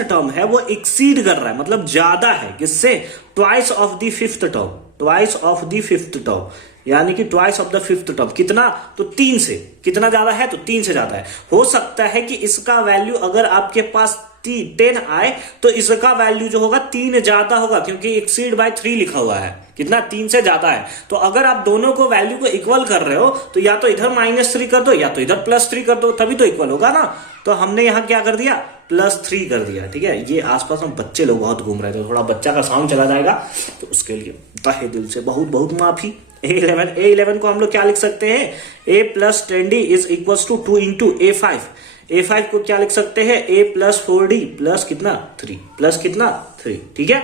टर्म है वो एक्सीड कर रहा है, मतलब ज्यादा है किससे, twice of the 5th term, twice of the 5th term, यानी कि twice of the 5th term, कितना, तो 3 से, कितना ज्यादा है तो 3 से ज्यादा है। हो सकता है कि इसका वैल्यू अगर आपके पास 10 आए तो इसका वैल्यू जो होगा 3 ज्यादा होगा, क्योंकि एक्सीड बाय 3 लिखा हुआ है, कितना 3 से ज्यादा है। तो अगर आप दोनों को वैल्यू को इक्वल कर रहे हो तो या तो इधर -3 कर दो या तो इधर +3 कर दो, तभी तो इक्वल होगा ना। तो हमने यहां क्या कर दिया, +3 कर दिया, ठीक है। ये आसपास हम बच्चे लोग बहुत घूम रहे थे, थोड़ा बच्चा का साउंड चला जाएगा तो उसके लिए तहे दिल से बहुत बहुत माफी। A11 को हम लोग क्या लिख सकते हैं, a plus 10d is equal to 2 into A5 को क्या लिख सकते हैं, a प्लस 4d प्लस कितना 3, प्लस कितना 3, ठीक है,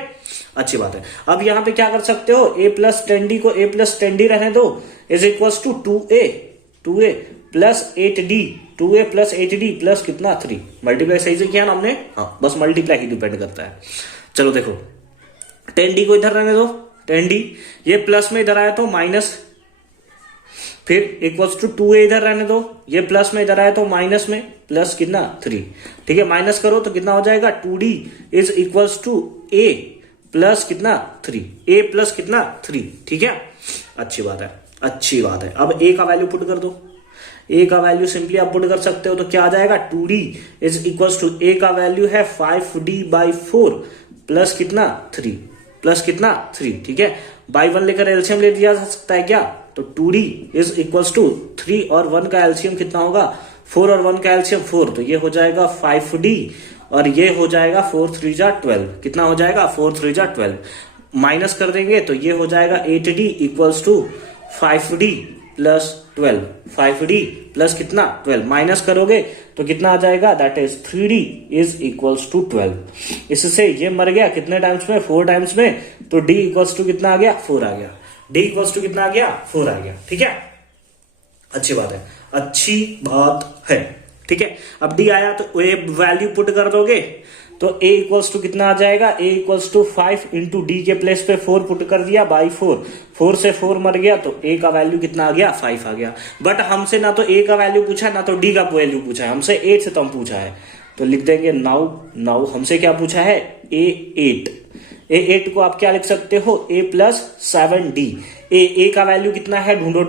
अच्छी बात है। अब यहां पे क्या कर सकते हो, a प्लस 10d को a प्लस 10d रहने दो, is equal to 2a plus 8d, 2a plus 8d plus कितना 3, मल्टीप्लाई सही से किया ना हमने, हाँ बस मल्टीप्लाई ही डिपेंड करता है। चलो देखो 10d को इधर रहने दो, 10d, ये प्लस में इधर आया तो माइनस, फिर इक्वल्स टू 2a इधर रहने दो, ये प्लस में इधर आया तो माइनस में, प्लस कितना 3, ठीक है, माइनस करो तो कितना हो जाएगा 2d is equals to a plus कितना 3, a प्लस कितना 3, ठीक है, अच्छी बात है, अच्छी बात है। अब a का वैल्यू पुट कर दो, a का वैल्यू सिंपली आप पुट कर सकते हो तो क्या आ जाएगा 2d is equals to, a का वैल्यू है 5d बाई 4 प्लस कितना 3, प्लस कितना 3, ठीक है, बाई 1 लेकर एलसीएम ले दिया जा सकता है क्या, तो 2d इज इक्वल्स टू 3 और 1 का एलसीएम कितना होगा, 4 और 1 का एलसीएम 4, तो ये हो जाएगा 5d और ये हो जाएगा 4 3 जा 12, कितना हो जाएगा 4 3 जा 12, माइनस कर देंगे तो ये हो जाएगा 8d equals to 5d plus 12, 5d plus कितना 12, माइनस करोगे तो कितना आ जाएगा, that is 3d is equals to 12। इससे ये मर गया कितने टाइम्स में, 4 टाइम्स में, तो d इक्वल्स टू कितना आ गया 4 आ गया, d इक्वल्स टू कितना आ गया 4 आ गया, ठीक है, अच्छी बात है, अच्छी बात है, ठीक है। अब d आया तो ये वैल्यू पुट कर दोगे तो a इक्वल्स टू कितना आ जाएगा, a equals to 5 into d के प्लेस पे 4 पुट कर दिया बाई 4 से 4 मर गया तो a का वैल्यू कितना आ गया 5 आ गया। बट हमसे ना तो a का वैल्यू पूछा ना तो d का वैल्यू पूछा है, हमसे 8 से कम पूछा है, तो लिख देंगे नाउ हमसे क्या पूछा है a8 को आप क्या लिख सकते हो, a प्लस 7d, a का वैल्यू कितना है, ढूंढो,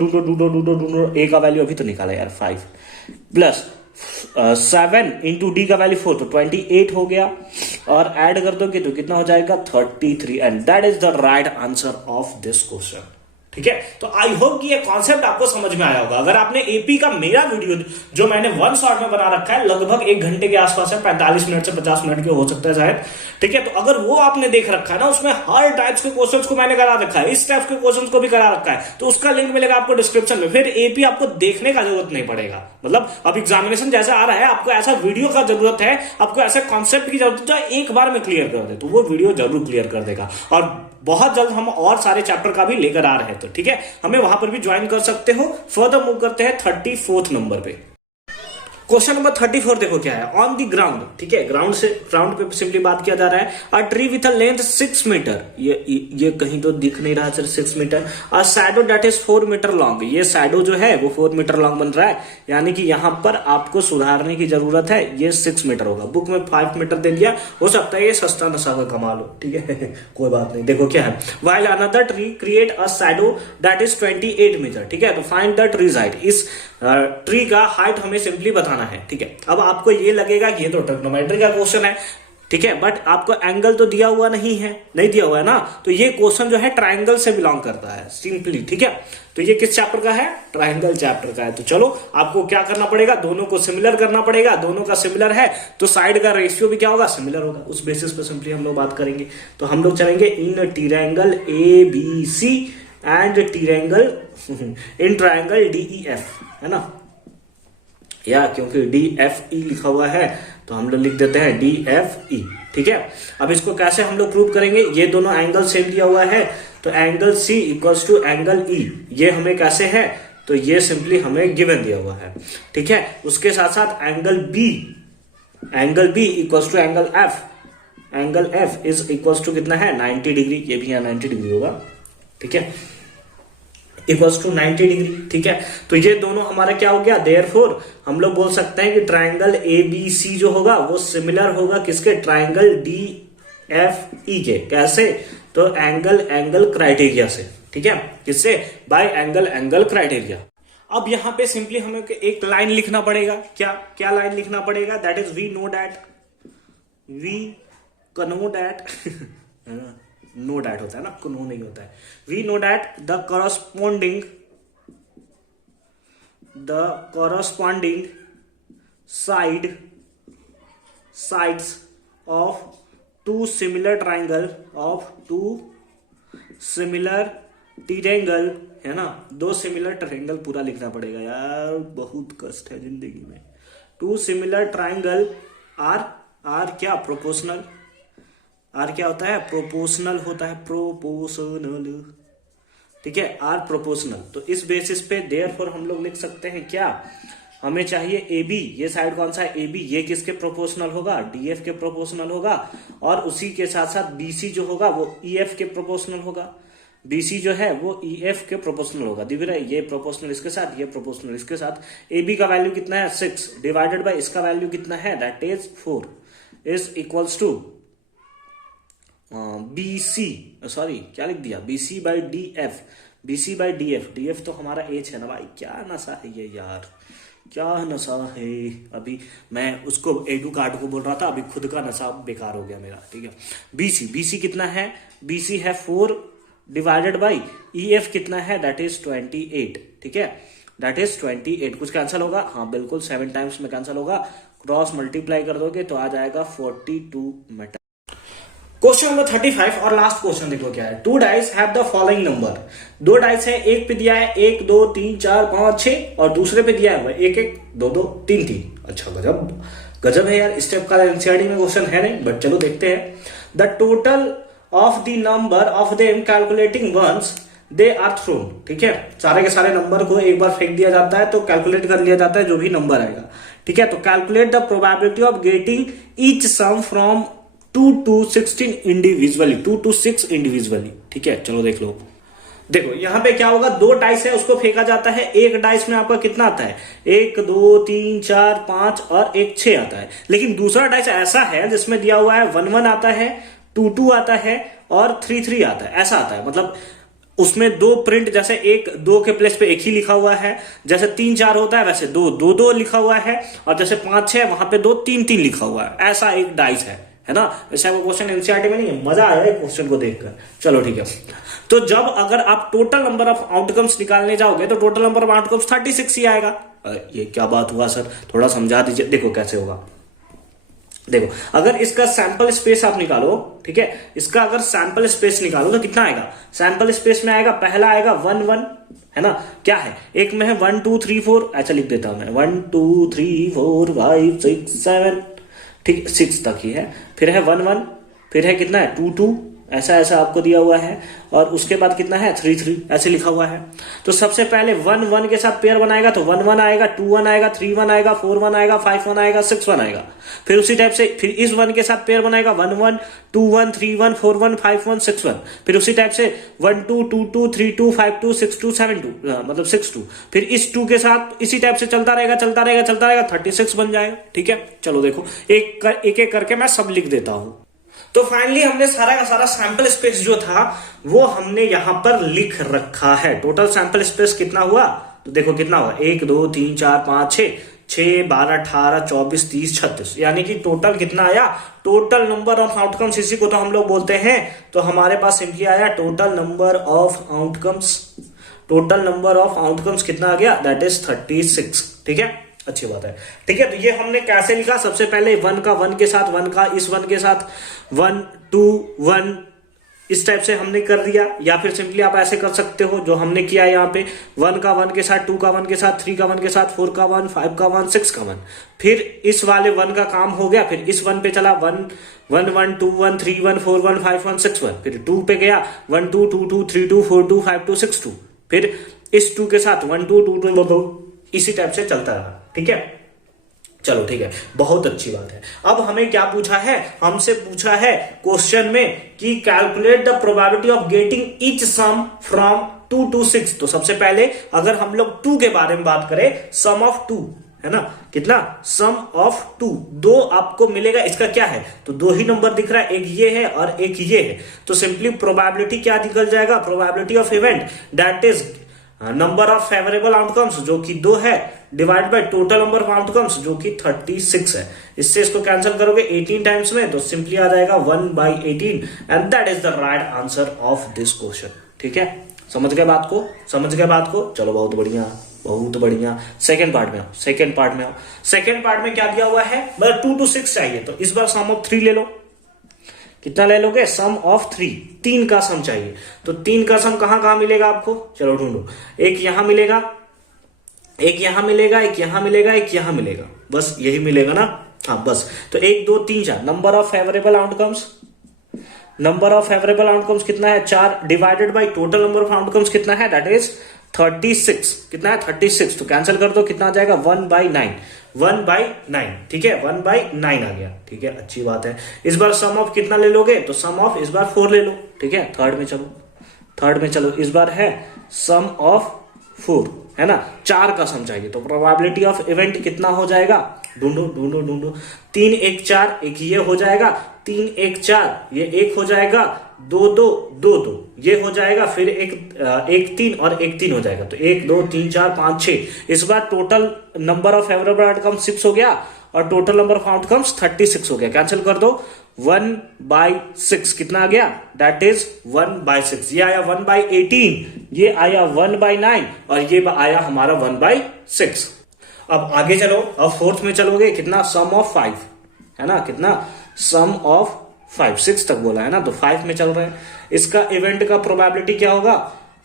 a का वैल्यू अभी तो निकाला यार 5 प्लस 7 इंटू डी का वैल्यू 4 तो 28 हो गया, और ऐड कर दोगे तो कितना हो जाएगा 33, and that is the right answer of this question, ठीक है। तो आई होप कि ये कॉन्सेप्ट आपको समझ में आया होगा। अगर आपने एपी का मेरा वीडियो जो मैंने 1 शॉट में बना रखा है, लगभग 1 घंटे के आसपास है, 45 मिनट से 50 मिनट के हो सकता है शायद, ठीक है, तो अगर वो आपने देख रखा है ना, उसमें हर टाइप्स के क्वेश्चंस को मैंने करा रखा है, इस टाइप के क्वेश्चंस को भी करा रखा है, तो उसका लिंक मिलेगा आपको डिस्क्रिप्शन में। फिर एपी आपको देखने का जरूरत नहीं पड़ेगा, मतलब अब एग्जामिनेशन जैसा आ रहा है, आपको ऐसा वीडियो का जरूरत है, आपको ऐसे कॉन्सेप्ट की जरूरत है जो एक बार में क्लियर कर दे, तो वो वीडियो जरूर क्लियर कर देगा। और बहुत जल्द हम और सारे चैप्टर का भी लेकर आ रहे हैं, तो ठीक है, हमें वहां पर भी ज्वाइन कर सकते हो। फर्दर मूव करते हैं 34th नंबर पे। क्वेश्चन नंबर 34 देखो क्या है, ऑन द ग्राउंड, ठीक है, ग्राउंड पे सिंपली बात किया जा रहा है। A tree with a length 6 metre, ये कहीं तो दिख नहीं रहा sir 6 metre. A shadow that is 4 metre long, ये शैडो जो है वो 4 मीटर लॉन्ग बन रहा है, यानी कि यहां पर आपको सुधारने की जरूरत है, ये 6 मीटर होगा। बुक में 5 मीटर दे दिया, हो सकता है ये सस्ता नशा का कमाल हो, ठीक है कोई बात नहीं। देखो क्या है, while another tree create a shadow that is 28 metre, ठीक है। तो फाइंड द ट्रीज हाइट, इस ट्री का हाइट हमें सिंपली बताना है, ठीक है। अब आपको ये लगेगा कि ये तो ट्रिग्नोमेट्री का क्वेश्चन है, ठीक है, बट आपको एंगल तो दिया हुआ नहीं दिया हुआ है ना, तो ये क्वेश्चन जो है ट्रायंगल से बिलोंग करता है सिंपली, ठीक है। तो ये किस चैप्टर का है, ट्रायंगल चैप्टर का है। तो चलो आपको क्या करना पड़ेगा, दोनों को सिमिलर करना पड़ेगा, दोनों का सिमिलर है तो साइड का रेशियो भी क्या होगा, सिमिलर होगा, उस बेसिस पे सिंपली हम लोग बात करेंगे। तो हम लोग चलेंगे in triangle ABC and triangle in triangle DEF, है ना, या क्योंकि DFE लिखा हुआ है तो हम लोग लिख देते हैं DFE, ठीक है। अब इसको कैसे हम लोग प्रूव करेंगे, ये दोनों एंगल सेम दिया हुआ है, तो angle C equals to angle E, ये हमें कैसे है, तो ये सिंपली हमें गिवन दिया हुआ है, ठीक है। उसके साथ साथ angle B equals to angle F is equals to कितना है 90 डिग्री, ये भी यहाँ 90 डिग्री होगा, ठीक है, इक्वल्स टू 90 डिग्री, ठीक है। तो ये दोनों हमारा क्या हो गया, देयरफॉर हम लोग बोल सकते हैं कि ट्रायंगल ABC जो होगा वो सिमिलर होगा किसके, ट्रायंगल DFE के। कैसे, तो एंगल क्राइटेरिया से, ठीक है, किससे, बाय एंगल क्राइटेरिया। अब यहां पे सिंपली हमें एक लाइन लिखना पड़ेगा, क्या लाइन लिखना पड़ेगा, that is we know that know that होता है ना, नो नहीं होता है। We know that the corresponding sides of two similar triangle है ना, दो सिमिलर ट्रायंगल पूरा लिखना पड़ेगा यार, बहुत कष्ट है जिंदगी में। टू सिमिलर ट्रायंगल आर क्या, प्रोपोर्शनल, आर क्या होता है, प्रोपोर्शनल होता है, प्रोपोर्शनल, ठीक है, आर प्रोपोर्शनल। तो इस बेसिस पे देयरफॉर हम लोग लिख सकते हैं क्या, हमें चाहिए AB, ये साइड कौन सा है AB, ये किसके प्रोपोर्शनल होगा, DF के प्रोपोर्शनल होगा, और उसी के साथ साथ BC जो होगा वो EF के प्रोपोर्शनल होगा, BC जो है वो EF के प्रोपोर्शनल होगा। दिख रहा है, ये प्रोपोर्शनल इसके साथ, ये प्रोपोर्शनल इसके साथ। AB का वैल्यू कितना है 6 डिवाइडेड बाय इसका वैल्यू कितना है, that is 4 is equals to BC, sorry क्या लिख दिया, BC बाई DF, DF तो हमारा एज है ना भाई, क्या नशा है ये यार, क्या नशा है। अभी मैं उसको एडू कार्ड को बोल रहा था, अभी खुद का नशा बेकार हो गया मेरा, ठीक है। BC कितना है, BC है 4 डिवाइडेड बाई EF कितना है, दैट इज 28, ठीक है, दैट इज 28। कुछ कैंसिल होगा, हाँ बिल्कुल 7 टाइम्स में कैंसिल होगा, क्रॉस मल्टीप्लाई कर दोगे तो आ जाएगा 42 मीटर। क्वेश्चन नंबर 35 और लास्ट क्वेश्चन देखो क्या है, 2 dice have the following number, 2 dice है, एक पे दिया है 1 2 3 4 5 6 और दूसरे पे दिया है 1 1 2 2 3 3। अच्छा गजब है यार, इस टाइप का एनसीईआरटी में क्वेश्चन है नहीं, बट चलो देखते हैं। The total of the number of them calculating once they are thrown, ठीक है, सारे के सारे नंबर को एक बार फेंक दिया जाता है तो कैलकुलेट कर लिया जाता है जो भी नंबर आएगा, ठीक है। तो calculate the probability of getting each sum from 2 to 16 individually, 2 to 6 individually, ठीक है। चलो देख लो, देखो यहां पे क्या होगा, 2 डाइस है उसको फेंका जाता है, एक डाइस में आपका कितना आता है 1 2 3 4 5 और 1 6 आता है। लेकिन दूसरा डाइस ऐसा है जिसमें दिया हुआ है 1 1 आता है, 2 2 आता है और 3 3 आता है, ऐसा आता है। मतलब उसमें 2 प्रिंट, जैसे 1 2 के प्लेस पे 1 ही लिखा हुआ है, जैसे 3 4 होता है वैसे 2 2 2 लिखा हुआ है, और जैसे 5 6 वहां पे 2 3 3 लिखा हुआ है, ऐसा एक डाइस है ना। ऐसा वो क्वेश्चन एनसीईआरटी में नहीं है, मजा आया है क्वेश्चन को देखकर। चलो ठीक है, तो जब अगर आप टोटल नंबर ऑफ आउटकम्स निकालने जाओगे तो टोटल नंबर ऑफ आउटकम्स 36 ही आएगा। ये क्या बात हुआ सर, थोड़ा समझा दीजिए। देखो कैसे होगा, देखो अगर इसका सैंपल स्पेस आप निकालो, ठीक है, इसका अगर सैंपल स्पेस निकालो तो कितना आएगा, सैंपल स्पेस में आएगा, पहला आएगा 1 1, है ना, क्या है, एक में है 1 2 3 4, ऐसा लिख देता हूं मैं 1 2 3 4 5 6 7, ठीक 6 तक ही है, फिर है 1 1, फिर है कितना है 2 2 ऐसा ऐसा आपको दिया हुआ है, और उसके बाद कितना है 3 3 ऐसे लिखा हुआ है। तो सबसे पहले 1 1 के साथ पेयर बनाएगा तो 1 1 आएगा, 2 1 आएगा, 3 1 आएगा, 4 1 आएगा, 5 1 आएगा, 6 1 आएगा। फिर उसी टाइप से फिर इस 1 के साथ पेयर बनाएगा 1 1 2 1 3 1 4 1 5 1 6 1। फिर उसी टाइप से 1 2 2 2 3 2 5 2 6 2 7 2 मतलब 6 2। फिर इस 2 के साथ इसी टाइप से चलता रहेगा चलता रहेगा चलता रहेगा, 36 बन जाएगा। ठीक है, चलो देखो एक एक करके मैं सब लिख देता हूं। तो फाइनली हमने सारा का सारा सैंपल स्पेस जो था वो हमने यहां पर लिख रखा है। टोटल सैंपल स्पेस कितना हुआ तो देखो कितना हुआ 1 2 3 4 5 6 6 12 18 24 30 36, यानी कि टोटल कितना आया, टोटल नंबर ऑफ आउटकम्स, इसी को तो हम लोग बोलते हैं। तो हमारे पास सिंपली आया total number of outcomes. Total number of outcomes कितना आ गया, दैट इज 36। ठीक है, अच्छी बात है। ठीक है, तो ये हमने कैसे लिखा, सबसे पहले 1 का 1 के साथ, 1 का इस 1 के साथ 1 2 1 इस टाइप से हमने कर दिया, या फिर सिंपली आप ऐसे कर सकते हो जो हमने किया यहाँ पे 1 का 1 के साथ, 2 का 1 के साथ, 3 का 1 के साथ, 4 का 1, 5 का 1, 6 का 1। फिर इस वाले 1 का काम हो गया, फिर इस 1 पे चला 1 1 1 2 1 3 1 4 1 5 1 6 1। फिर 2 पे गया 1 2 2 2 3 2 4 2 5 2 6 2। फिर इस 2 के साथ 1 2 2 2 2 इसी टाइप से चलता रहा। ठीक है, चलो ठीक है, बहुत अच्छी बात है। अब हमें क्या पूछा है, हमसे पूछा है क्वेश्चन में कि calculate the probability of getting each sum from 2 to 6। तो सबसे पहले अगर हम लोग 2 के बारे में बात करें, सम ऑफ 2 है ना, कितना, सम ऑफ 2 2 आपको मिलेगा। इसका क्या है तो 2 ही नंबर दिख रहा है, एक ये है और एक ये है। तो सिंपली प्रोबेबिलिटी क्या निकल जाएगा, probability of event that is number of favourable outcomes जो कि 2 है, divide by total number of outcomes जो कि 36 है। इससे इसको कैंसिल करोगे 18 टाइम्स में तो सिंपली आ जाएगा 1/18 and that is the right answer of this question. ठीक है, समझ गए बात को, समझ गए बात को, चलो बहुत बढ़िया बहुत बढ़िया। सेकेंड पार्ट में आओ, सेकेंड पार्ट में आओ। सेकेंड पार्ट में क्या दिया हुआ है, मतलब 2 to 6 चाहिए, तो इस बार सम ऑफ 3 ले लो। कितना ले लोगे, सम ऑफ 3, 3 का सम चाहिए। तो 3 का सम कहां कहां मिलेगा आपको, चलो ढूंढो। एक यहां मिलेगा, एक यहां मिलेगा, एक यहां मिलेगा, एक यहां मिलेगा, बस यही मिलेगा ना, हाँ बस। तो 1 2 3 4 number of favourable outcomes, number of favourable outcomes कितना है 4, divided by total number of outcomes कितना है, दैट इज 36। कितना है 36, तो कैंसिल कर दो, कितना आ जाएगा 1/9, 1/9। ठीक है, 1/9 आ गया। ठीक है, अच्छी बात है। इस बार सम ऑफ कितना ले लोगे, तो सम ऑफ इस बार 4 ले लो। ठीक है, थर्ड में चलो, थर्ड में चलो। इस बार है सम ऑफ 4 है ना, 4 का सम चाहिए। तो प्रोबेबिलिटी ऑफ इवेंट कितना हो जाएगा, ढूंढो ढूंढो ढूंढो। 3 1 4, एक ये हो जाएगा, 3 1 4, ये 1 हो जाएगा, 2 2 2 2 ये हो जाएगा, फिर 1 3 और 1 3 हो जाएगा। तो 1 2 3 4 5 6। इस बार total number of favourable outcomes 6 हो गया और टोटल नंबर ऑफ आउटकम्स 36 हो गया। कैंसिल कर दो, 1/6 कितना आ गया, दैट इज 1/6। ये आया 1/18, ये आया 1/9 और ये आया हमारा 1/6। अब आगे चलो, अब फोर्थ में चलोगे, कितना, सम ऑफ 5 है ना, कितना, सम ऑफ 5, 6 तक बोला है ना, तो 5 में चल रहे हैं। इसका इवेंट का प्रोबेबिलिटी क्या होगा,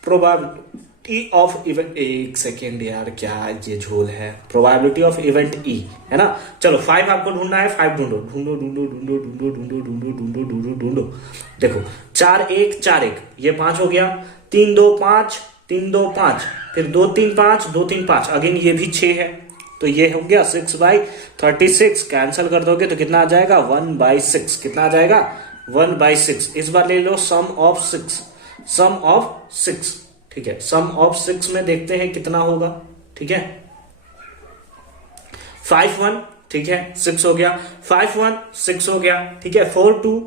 प्रोबेबिलिटी ऑफ इवेंट, एक सेकेंड यार क्या ये झोल है, प्रोबेबिलिटी ऑफ इवेंट ई है ना। चलो 5 आपको ढूंढना है, 5 ढूंढो ढूंढो ढूंढो ढूंढो ढूंढो ढूंढो ढूंढो ढूंढो ढूंढो ढूंढो। देखो 4 1 4 1, ये 5 हो गया, 3 2 5 3 2 5, फिर 2 3 5 2 3 5, अगेन ये भी 6 है, तो ये हो गया 6/36। कैंसिल कर दोगे तो कितना आ जाएगा 1/6। कितना आ जाएगा 1/6। इस बार ले लो सम ऑफ 6, सम ऑफ 6। ठीक है, सम ऑफ 6 में देखते हैं कितना होगा। ठीक है, 5 1, ठीक है 6 हो गया, 5 1 6 हो गया। ठीक है, 4 2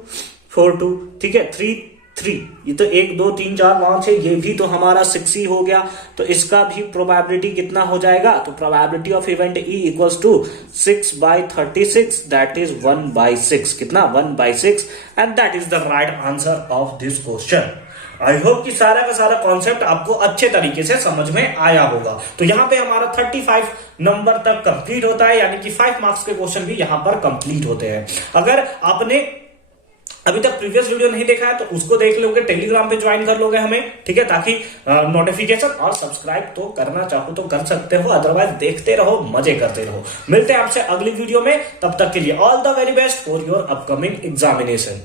4 2, ठीक है 3 3, ये तो 1 2 3 4 5 6, ये भी तो हमारा 6 ही हो गया। तो इसका भी प्रोबेबिलिटी कितना हो जाएगा, तो probability of event E equals to 6/36, that is 1/6। कितना, 1/6 and that is the right answer of this question. I hope कि सारा का सारा कॉन्सेप्ट आपको अच्छे तरीके से समझ में आया होगा। तो यहाँ पे हमारा 35 नंबर तक कंप्लीट होता है, यानी कि 5 मार्क्स के क्वेश्चन भी यहाँ पर कंप्लीट होते हैं। अगर आपने अभी तक प्रीवियस वीडियो नहीं देखा है तो उसको देख लोगे, टेलीग्राम पे ज्वाइन कर लोगे हमें, ठीक है, ताकि नोटिफिकेशन और सब्सक्राइब तो करना चाहो तो कर सकते हो, अदरवाइज देखते रहो, मजे करते रहो। मिलते हैं आपसे अगली वीडियो में, तब तक के लिए all the very best for your upcoming examination.